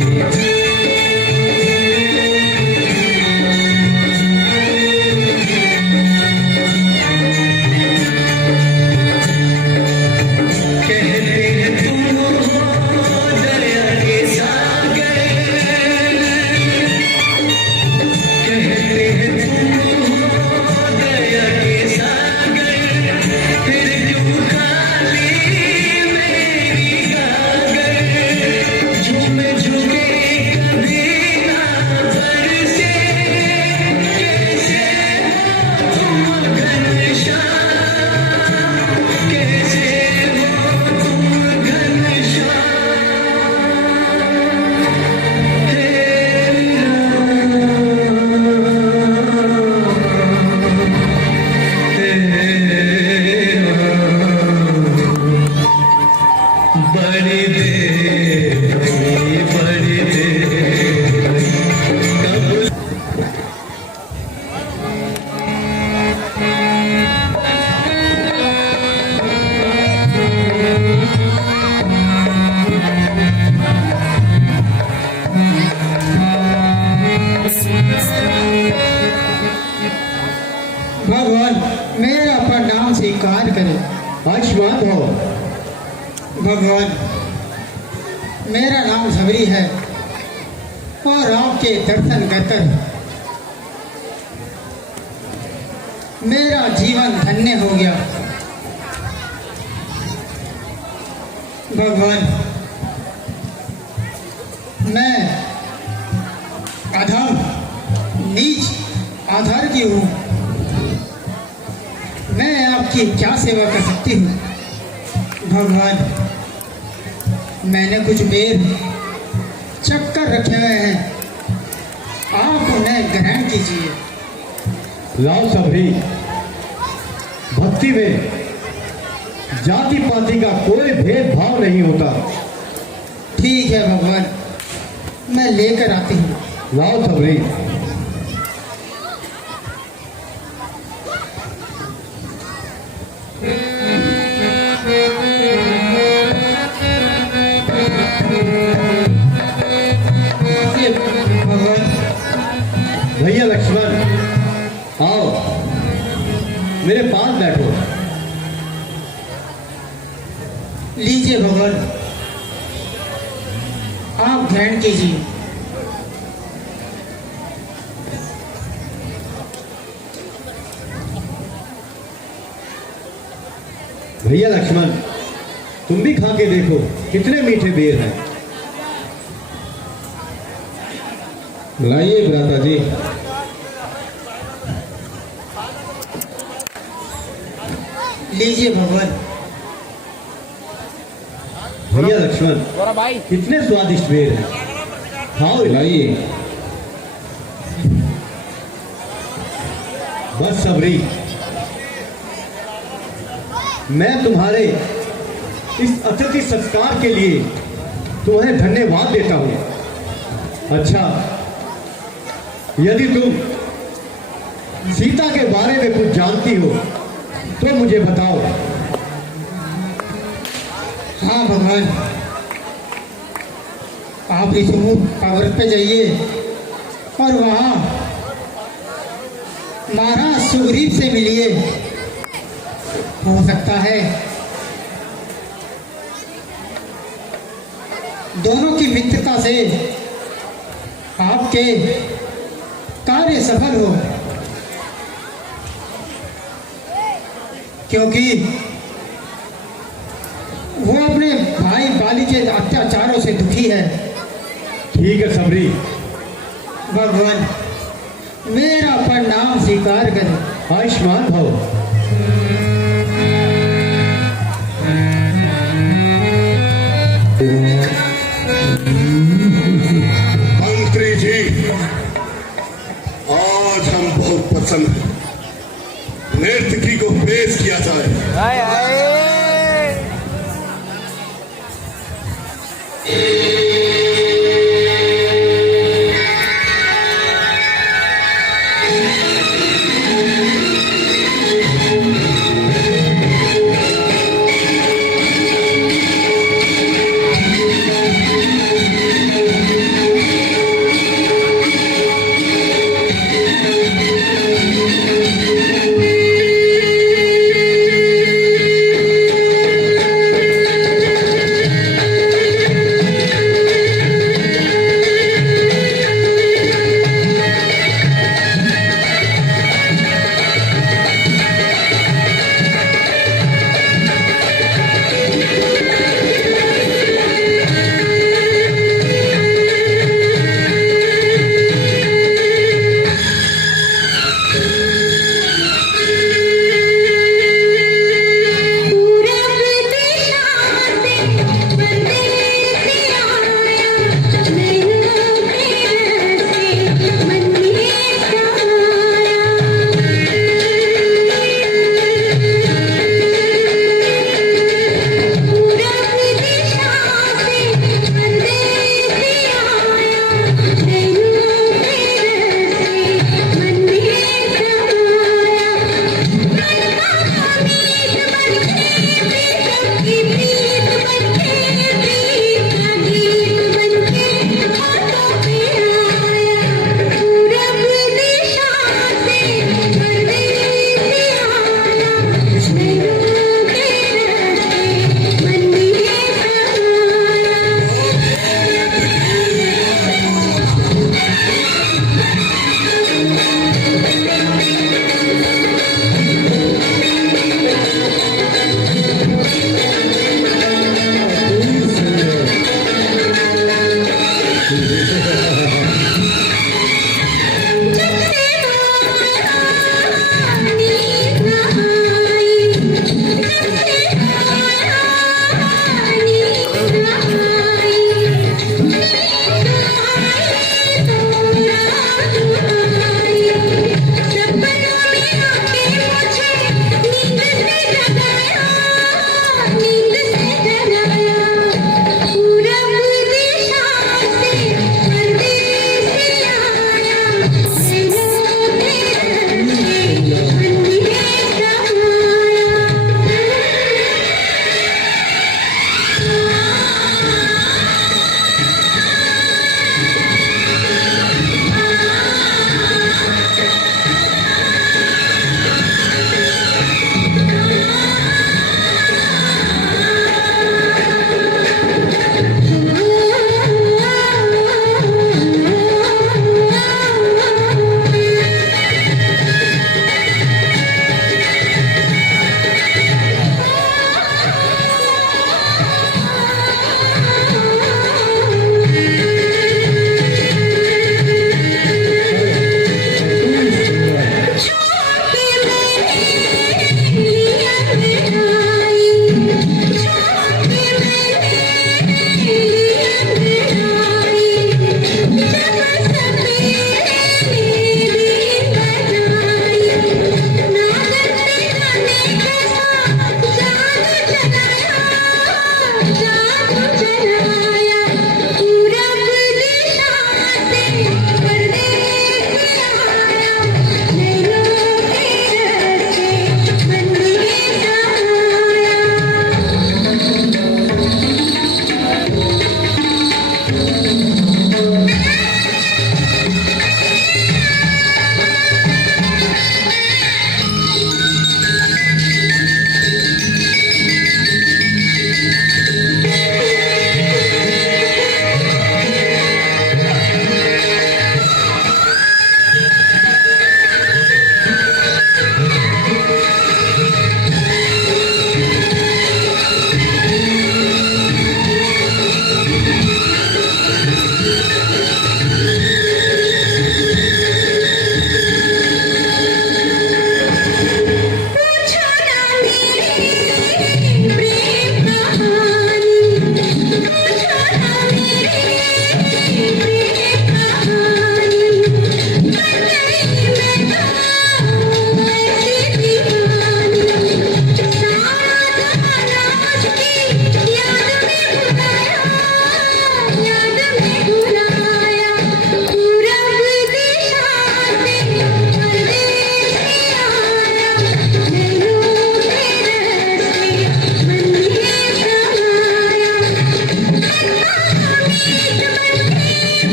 भगवान मेरा प्रणाम स्वीकार करें। आयुष्मान भव। भगवान मेरा नाम सबरी है और आपके दर्शन कर कर मेरा जीवन धन्य हो गया। भगवान मैं अधम नीच आधार की हूँ, मैं आपकी क्या सेवा कर सकती हूँ। भगवान मैंने कुछ बेर चक्कर रखे हुए हैं, आप उन्हें ग्रहण कीजिए। लाओ सबरी, भक्ति में जाति पाति का कोई भेदभाव नहीं होता। ठीक है भगवान, मैं लेकर आती हूँ। लाओ सबरी। ये भगवान भैया लक्ष्मण आओ, मेरे पास बैठो। लीजिए भगवान, आप ग्रहण कीजिए। भैया लक्ष्मण तुम भी खा के देखो, कितने मीठे बेर हैं। लाइए भ्राता जी। लीजिए भगवान। भैया लक्ष्मण कितने स्वादिष्ट बेर हैं, खाओ। लाइए। बस सबरी, मैं तुम्हारे इस अतिथि संस्कार के लिए तुम्हें धन्यवाद देता हूं। अच्छा, यदि तुम सीता के बारे में कुछ जानती हो तो मुझे बताओ। हाँ भगवान, आप ऋषिमुख पर्वत पे जाइए और वहाँ महाराज सुग्रीव से मिलिए। हो सकता है दोनों की मित्रता से आपके कार्य सफल हो, क्योंकि वो अपने भाई बाली के अत्याचारों से दुखी है। ठीक है सबरी। भगवान मेरा प्रणाम स्वीकार करें। आयुष्मान भव। मंत्री जी, आज हम बहुत प्रसन्न हैं। नर्तकी को पेश किया जाए।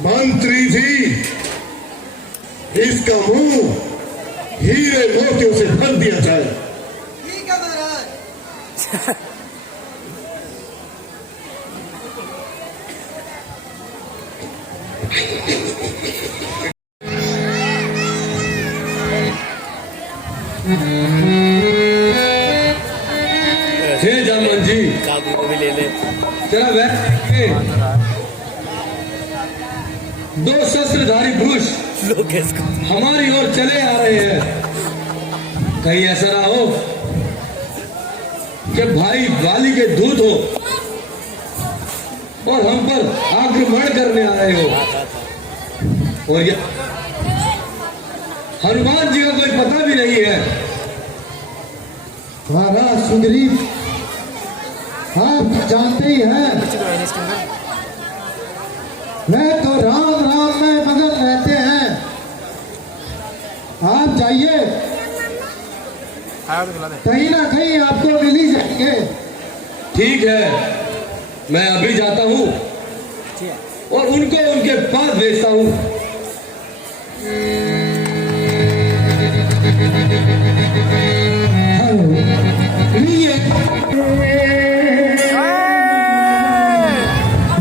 मंत्री जी, इसका मुंह हीरे मोतियों से भर दिया जाए। ठीक है महाराज। हे जामन जी, काबू को भी ले ले। जरा बैठ। दो शस्त्रधारी पुरुष लोग इसको हमारी ओर चले आ रहे हैं। कहीं ऐसा ना हो कि भाई वाली के दूत हो और हम पर आक्रमण करने आ रहे हो। और ये हनुमान जी का कोई पता भी नहीं है। महाराज सुग्रीव, आप जानते ही हैं मैं तो राम राम में मगन रहते हैं। आप जाइए, कहीं ना कहीं आपको मिल ही जाएंगे। ठीक है, मैं अभी जाता हूँ और उनको उनके पास भेजता हूँ।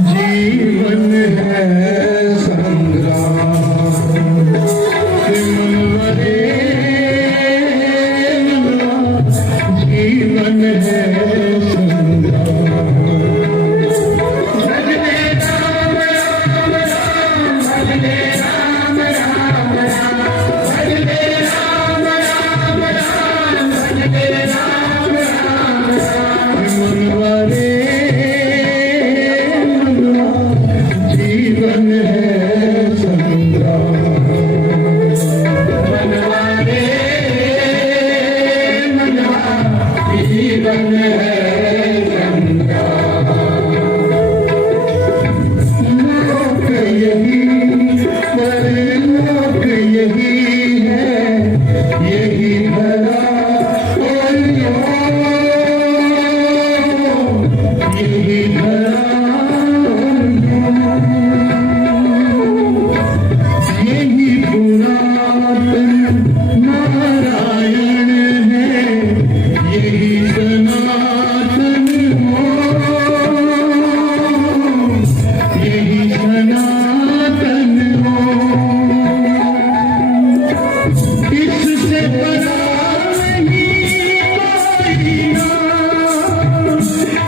जीवन है संग्राम, जीवन है संग्राम। जीवन है संग्राम, जीवन है संग्राम। लोक यही परलोक यही है, यही भला और यही भला यही पुरातन नारायण है, यही सनातन हो, यही सनातन हो। इससे बड़ा नहीं कोई ना,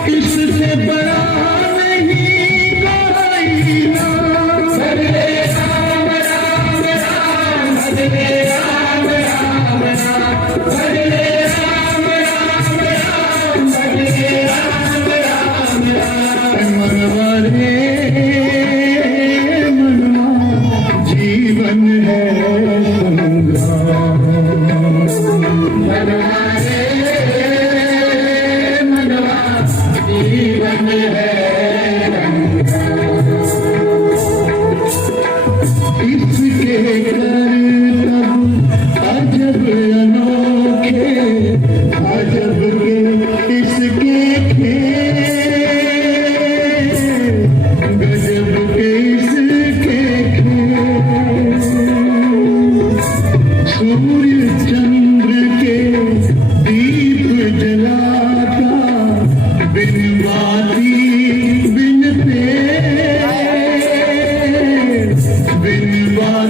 इससे बड़ा नहीं कोई ना। मनवा रे मनवा, जीवन है संग्राम। मनवा रे मनवा, जीवन है संग्राम। इसके करतब अजब अनोखे, अजब के इसके खेल, गजब के इसके खेल। सूर्य चंद्र के दीप जलाता, बिन बाती बिन तेल, बिन बाती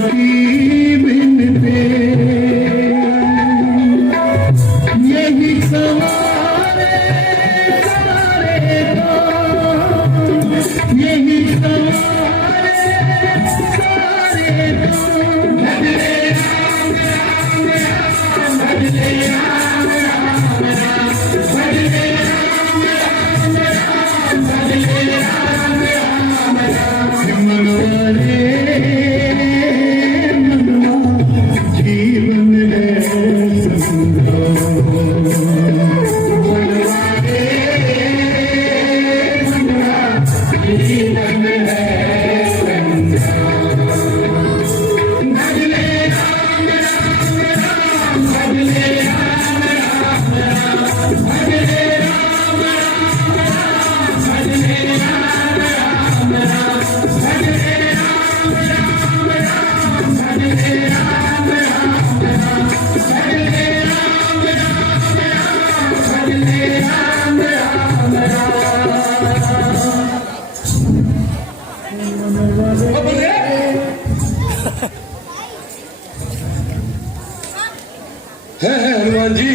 हनुमान जी,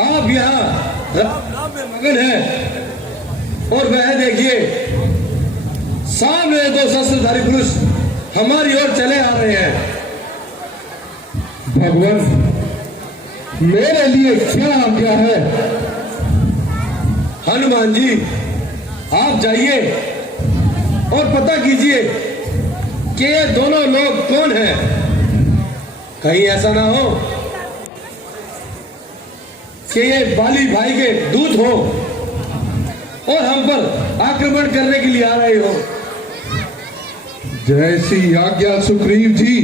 आप यहाँ राम में मगन हैं और वह देखिए सामने दो शस्त्रधारी पुरुष हमारी ओर चले आ रहे हैं। भगवान, मेरे लिए क्या आज्ञा है? हनुमान जी, आप जाइए और पता कीजिए कि ये दोनों लोग कौन हैं। कहीं ऐसा ना हो कि ये बाली भाई के दूत हो और हम पर आक्रमण करने के लिए आ रहे हो। जैसी आज्ञा सुग्रीव जी,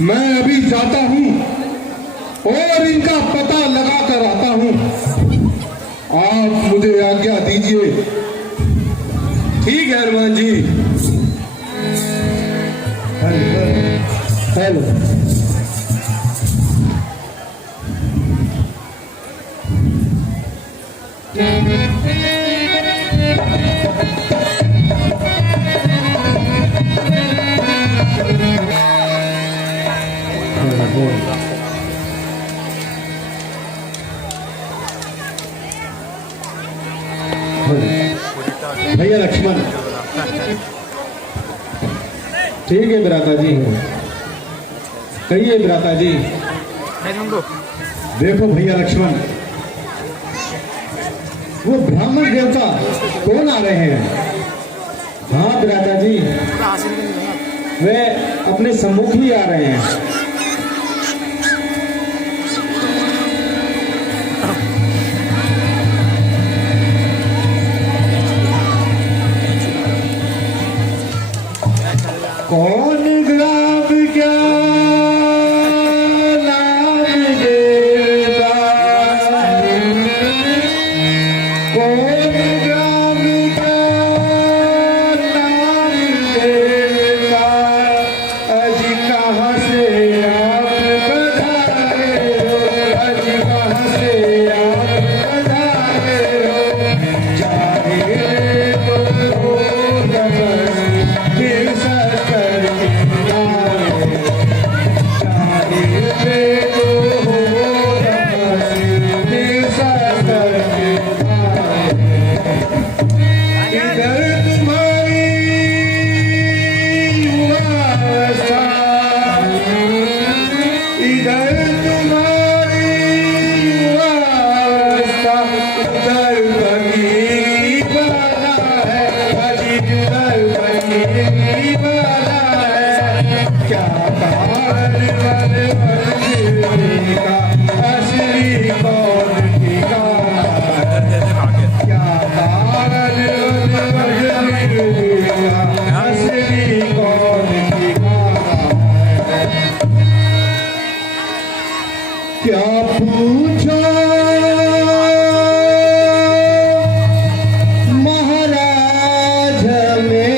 मैं अभी जाता हूं और इनका पता लगा कर आता हूं। आप मुझे आज्ञा दीजिए। ठीक है हनुमान जी। हेलो, भैया लक्ष्मण, ठीक है भ्राता जी, कहिए भ्राता जी। देखो भैया लक्ष्मण, वो ब्राह्मण देवता कौन आ रहे हैं? हाँ भ्राता जी, वे अपने सम्मुख ही आ रहे हैं। कौन ग्राम क्या नाम देता, कौन ग्राम क्या नाम देता, अजी कहाँ से आप पधारे हो, अजी कहाँ से आप पधारे हो, जाहिर हो फिर सकर इधर तुम्हारी युवावस्था, इधर तुम्हारी युवावस्था, उधर बनी बना है, अजी उधर बनी बना है। क्या कारण वाले बंदी का असली कौन ठिकाना है, क्या कारण वाले बंदी का असली कौन ठिकाना है। क्या पूछो महाराज में,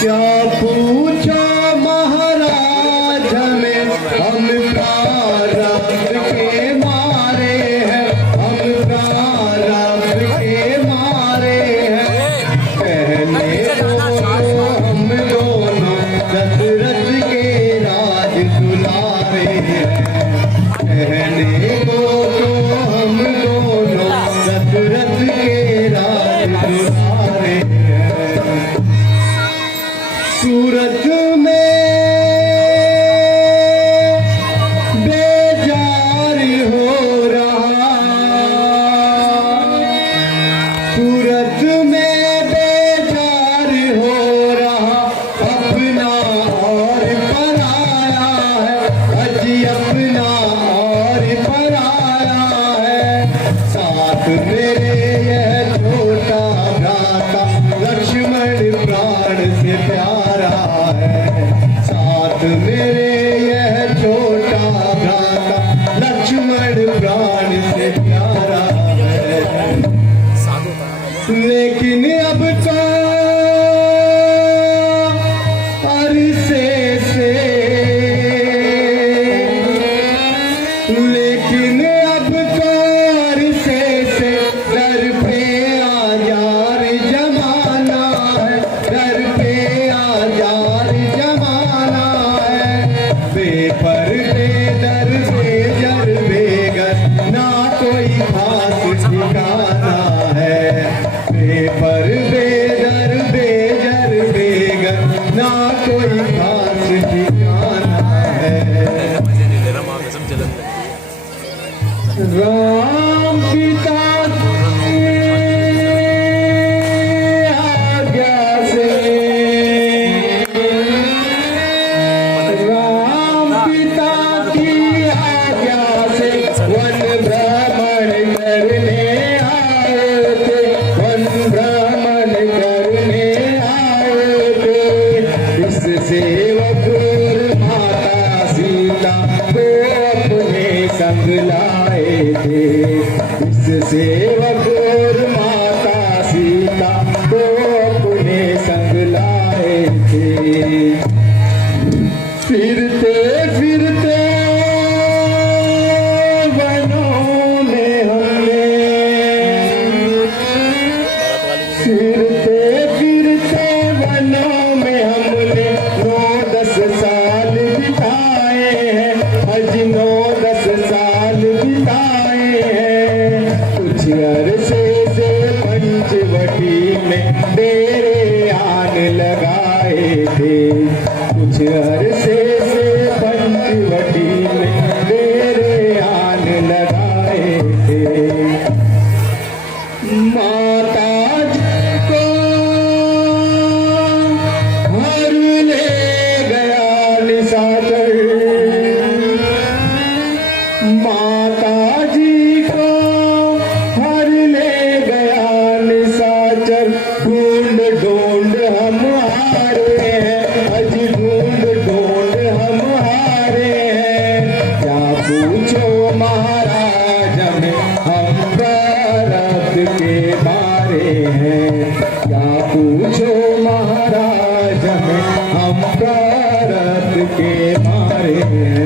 क्या पूछो महाराज में, हम प्रारब्ध के मारे हैं, हम प्रारब्ध के मारे हैं। पहले तो हम दोनों दशरथ के राज दुलारे हैं, पहले तो हम दोनों दशरथ के राज दुलारे हैं। सूरत में बेजार हो रहा, सूरत में बेजार हो रहा, अपना और पराया है, अजी अपना और पराया है। साथ मेरे यह छोटा भ्राता लक्ष्मण प्राण से प्यारा है, साथ मेरे यह छोटा भ्राता लक्ष्मण प्राण से प्यारा है। लेकिन अब तो अरसे से, लेकिन अब तो अरसे से दर पे आजार जमाना है, दर पे आजार फिरते फिरते वनों में हमने 9-10 साल बिताए हैं, अज 9-10 साल बिताए हैं। कुछ अरसे से पंचवटी में डेरे आने लगाए थे, कुछ अरसे से पंचवटी में डेरे आने लगाए थे। माता जी को हर ले गया निशाचर, माता जी को हर ले गया निशाचर। ढूंढ ढूंढ हम हारे हैं, अज ढूंढ ढूंढ हम हारे हैं। क्या पूछो महाराज हमें, हम प्रारब्ध के बारे हैं। क्या पूछो महाराज हमें, हम प्रारब्ध के बारे हैं।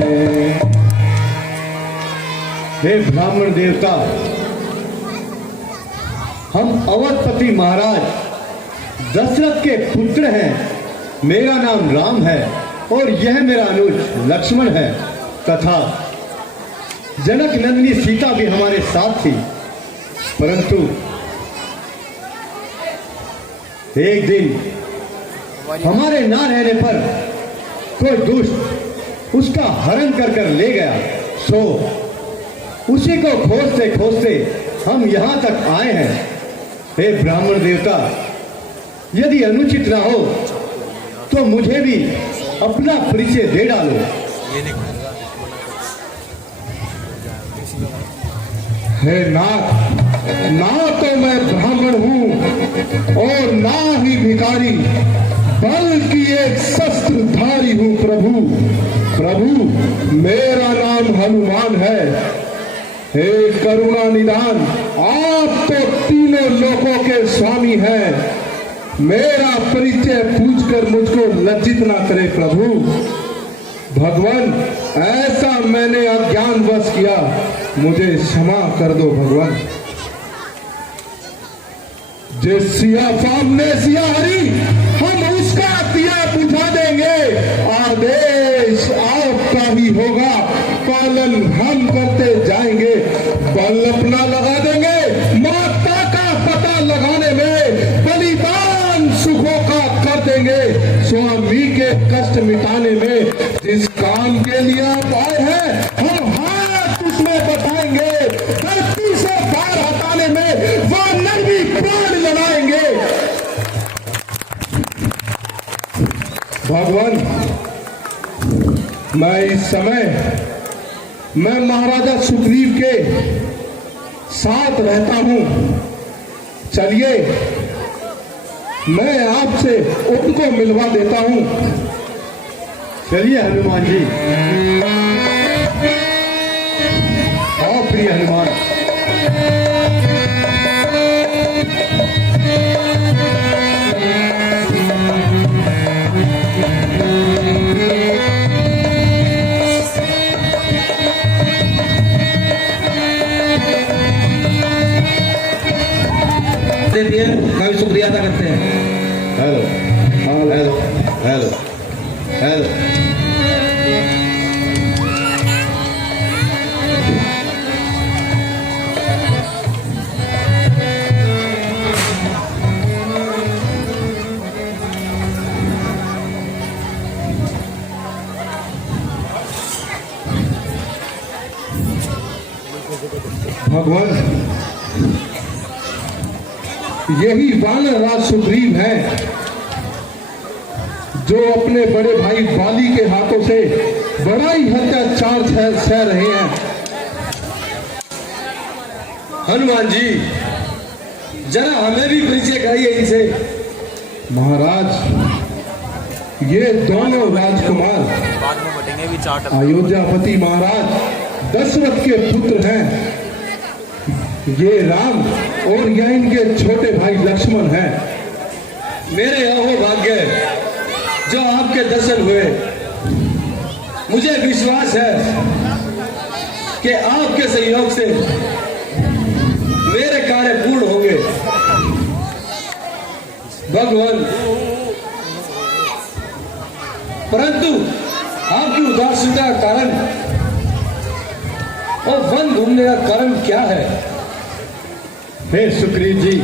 हे ब्राह्मण देवता, हम अवधपति महाराज दशरथ के पुत्र हैं। मेरा नाम राम है और यह मेरा अनुज लक्ष्मण है, तथा जनक नंदिनी सीता भी हमारे साथ थी। परंतु एक दिन हमारे ना रहने पर कोई दुष्ट उसका हरण कर ले गया, सो उसी को खोजते खोजते हम यहाँ तक आए हैं। हे ब्राह्मण देवता, यदि अनुचित ना हो तो मुझे भी अपना परिचय दे डालो। हे नाथ, ना तो मैं ब्राह्मण हूँ और ना ही भिखारी, बल्कि एक शस्त्रधारी हूँ प्रभु। प्रभु, मेरा नाम हनुमान है। हे करुणा निधान, आप तो तीनों लोकों के स्वामी हैं। मेरा परिचय पूछकर मुझको लज्जित ना करे प्रभु। भगवान, ऐसा मैंने अज्ञानवश किया, मुझे क्षमा कर दो भगवान। जिस सिया सामने सिया हरी, हम उसका दिया बुझा देंगे। आदेश आपका ही होगा, पालन हम करते जाएंगे। बल अपना लगा देंगे, माता का पता लगाने में, बलिदान सुखों का कर देंगे। स्वामी के कष्ट मिटाने में, जिस काम के लिए आप आए हैं, हम हाथ उसमें बताएंगे। धरती से बाहर हटाने में वह नरवी प्राण लड़ाएंगे। भगवान, मैं इस समय मैं महाराजा सुग्रीव के साथ रहता हूं। चलिए, मैं आपसे उनको मिलवा देता हूं। चलिए हनुमान जी। आओ प्रिय हनुमान। देती है, का भी शुक्रिया अदा करते हैं। Hello hello hello hello. भगवान, यही वानर राज सुग्रीव है, जो अपने बड़े भाई बाली के हाथों से बड़ा ही अत्याचार सह रहे हैं। हनुमान जी, जरा हमें भी परिचय कराइए इनसे। महाराज, ये दोनों राजकुमार बाद में बटेंगे भी चाट। अयोध्यापति महाराज दशरथ के पुत्र हैं। ये राम और यह इनके छोटे भाई लक्ष्मण हैं। मेरे अहो भाग्य जो आपके दर्शन हुए। मुझे विश्वास है कि आपके सहयोग से मेरे कार्य पूर्ण होंगे। भगवान, परंतु आपकी उदासीनता का कारण और वन घूमने का कारण क्या है? हे सुग्रीव जी,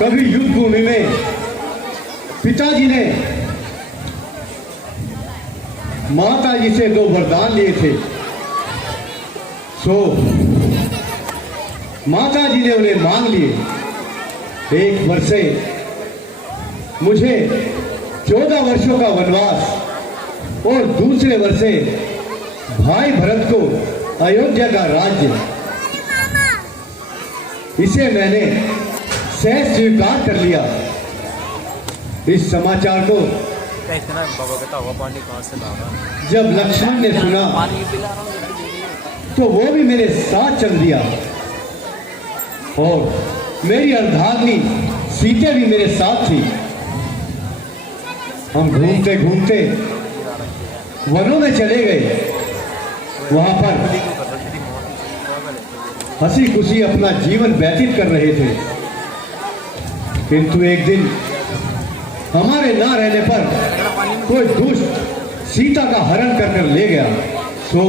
कभी युद्ध भूमि में पिताजी ने माता जी से 2 वरदान लिए थे, सो माता जी ने उन्हें मांग लिए। एक वर्ष से मुझे 14 वर्षों का वनवास और दूसरे वर्ष से भाई भरत को अयोध्या का राज्य, इसे मैंने सहज स्वीकार कर लिया। इस समाचार को जब लक्ष्मण ने सुना तो वो भी मेरे साथ चल दिया और मेरी अर्धांगिनी सीता भी मेरे साथ थी। हम घूमते घूमते वनों में चले गए। वहां पर हंसी खुशी अपना जीवन व्यतीत कर रहे थे, किंतु एक दिन हमारे ना रहने पर कोई दुष्ट सीता का हरण कर ले गया। तो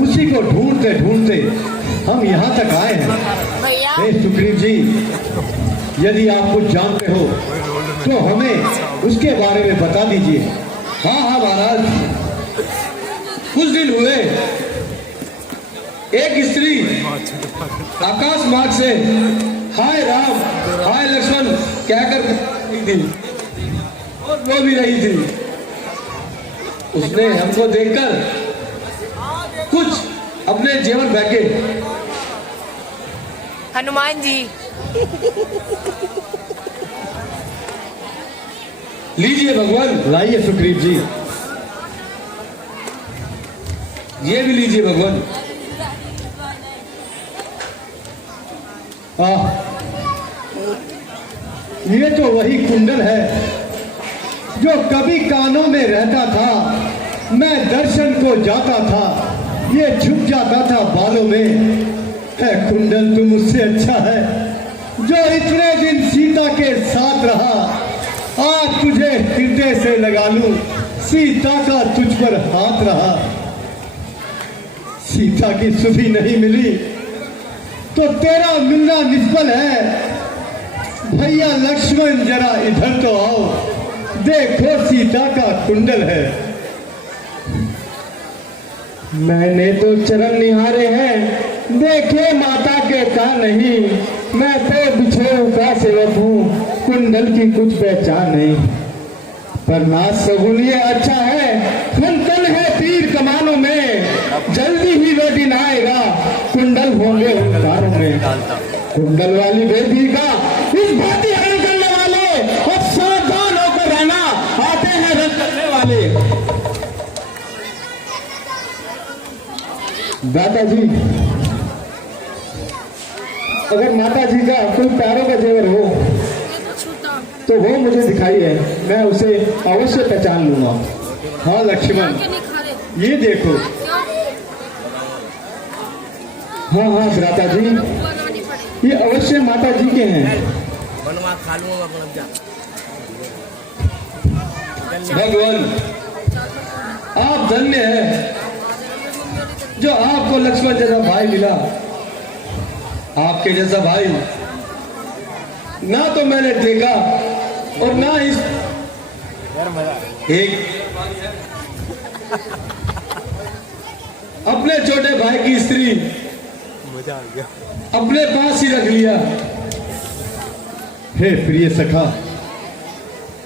उसी को ढूंढते ढूंढते हम यहाँ तक आए हैं। भैया हे सुग्रीव जी, यदि आप कुछ जानते हो तो हमें उसके बारे में बता दीजिए। हाँ हाँ महाराज, कुछ दिन हुए एक स्त्री आकाश मार्ग से हाय राम हाय लक्ष्मण कहकर रही थी और वो भी रही थी। उसने हमको देखकर कुछ अपने जेवर फेंके। हनुमान जी लीजिए भगवान, लाइए सुग्रीव जी। ये भी लीजिए भगवान। ये तो वही कुंडल है जो कभी कानों में रहता था, मैं दर्शन को जाता था, ये झुक जाता था बालों में। है कुंडल तुम मुझसे अच्छा है जो इतने दिन सीता के साथ रहा। आज तुझे हृदय से लगा लूं, सीता का तुझ पर हाथ रहा। सीता की सुधि नहीं मिली तो तेरा मिलना निष्फल है। भैया लक्ष्मण जरा इधर तो आओ, देखो सीता का कुंडल है। मैंने तो चरण निहारे हैं, देखे माता के का नहीं। मैं तो बिछोह का सेवक हूँ, कुंडल की कुछ पहचान नहीं। पर नाथ सगुन ये अच्छा है, खनकन है तीर कमानों में। जल्दी ही लौट आएगा, कुंडल होंगे उतारों में। कुंडल वाली बेटी का इस भांति हरण करने वाले, और सावधान होकर रहना, आते हैं रन करने वाले। दादाजी, अगर माता जी का कोई पैरों का जेवर हो तो वो मुझे दिखाइए, मैं उसे अवश्य पहचान लूंगा। हाँ लक्ष्मण, ये देखो। हाँ हाँ भ्राता जी, ये अवश्य माता जी के हैं। भगवान, आप धन्य हैं जो आपको लक्ष्मण जैसा भाई मिला। आपके जैसा भाई ना तो मैंने देखा और ना इस एक अपने छोटे भाई की स्त्री अपने पास ही रख लिया। हे प्रिय सखा,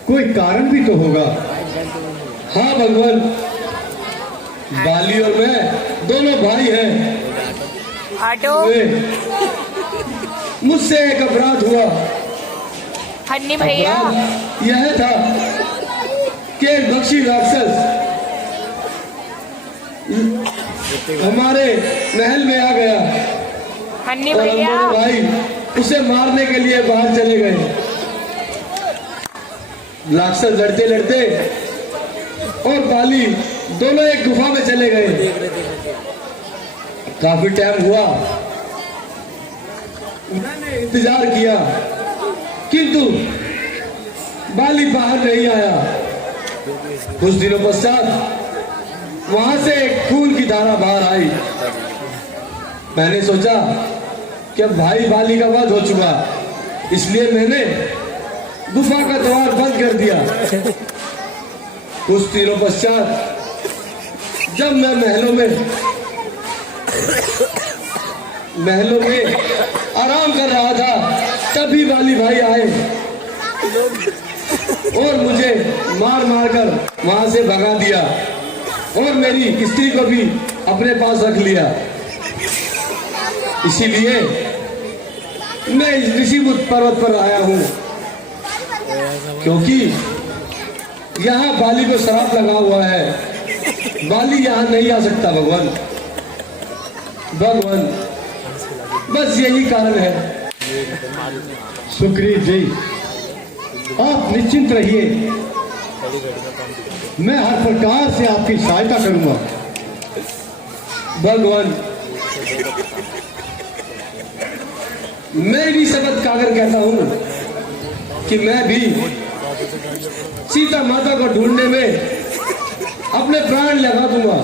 कोई कारण भी तो होगा। हाँ भगवान, बाली और मैं दोनों भाई हैं। ऑटो मुझसे एक अपराध हुआ। हन्नी भैया अपराध यह था कि एक बख्शी राक्षस हमारे महल में आ गया हन्नी और हम भैया दोनों भाई उसे मारने के लिए बाहर चले गए। राक्षस लड़ते लड़ते और बाली दोनों एक गुफा में चले गए। काफी टाइम हुआ, मैंने इंतजार किया किंतु बाली बाहर नहीं आया। कुछ दिनों पश्चात वहां से एक खून की धारा बाहर आई। मैंने सोचा कि अब भाई बाली का वध हो चुका, इसलिए मैंने गुफा का द्वार बंद कर दिया। कुछ दिनों पश्चात जब मैं महलों में आराम कर रहा था, तभी बाली भाई आए और मुझे मार मार कर वहां से भगा दिया और मेरी स्त्री को भी अपने पास रख लिया। इसीलिए मैं इस ऋषिमुख पर्वत पर आया हूं, क्योंकि यहाँ बाली को श्राप लगा हुआ है। बाली यहाँ नहीं आ सकता। भगवान बस यही कारण है। सुग्रीव जी, आप निश्चिंत रहिए, मैं हर प्रकार से आपकी सहायता करूंगा। भगवान, मैं भी शपथ खाकर कहता हूं कि मैं भी सीता माता को ढूंढने में अपने प्राण लगा दूंगा।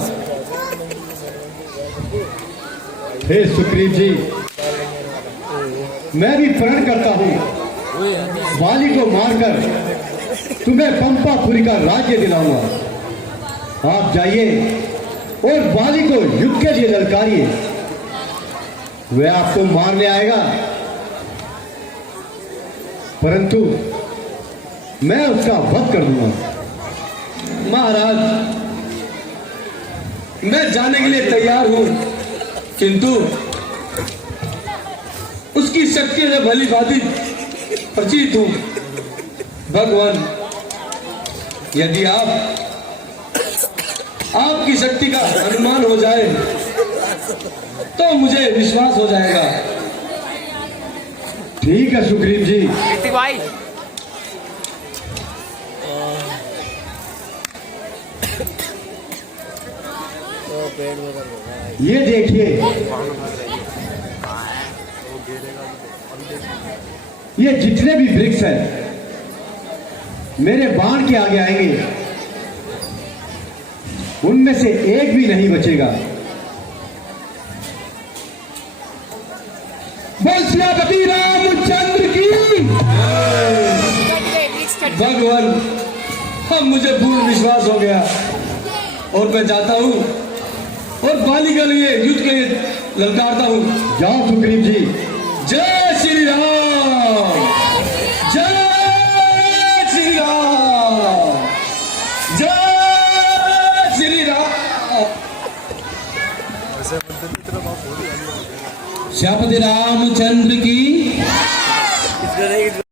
हे सुग्रीव जी, मैं भी प्रण करता हूं, बाली को मारकर तुम्हें पंपापुरी का राज्य दिलाऊंगा। आप जाइए और बाली को युद्ध के लिए ललकारिए, वह आपको मारने आएगा, परंतु मैं उसका वध कर दूंगा। महाराज, मैं जाने के लिए तैयार हूं, किंतु उसकी शक्ति से भली भांति परिचित हूं। भगवान, यदि आपकी शक्ति का अनुमान हो जाए तो मुझे विश्वास हो जाएगा। ठीक है सुग्रीव जी, ऋतिक भाई ये देखिए, ये जितने भी वृक्ष हैं मेरे बाण के आगे आएंगे, उनमें से एक भी नहीं बचेगा। बोल सियापति रामचंद्र की। भगवान, अब मुझे पूर्ण विश्वास हो गया और मैं जाता हूं और बाली के लिए युद्ध के लिए ललकारता हूं। जाओ सुग्रीव जी। जय श्री राम, जय श्री राम, जय श्री राम। श्यापति रामचंद्र की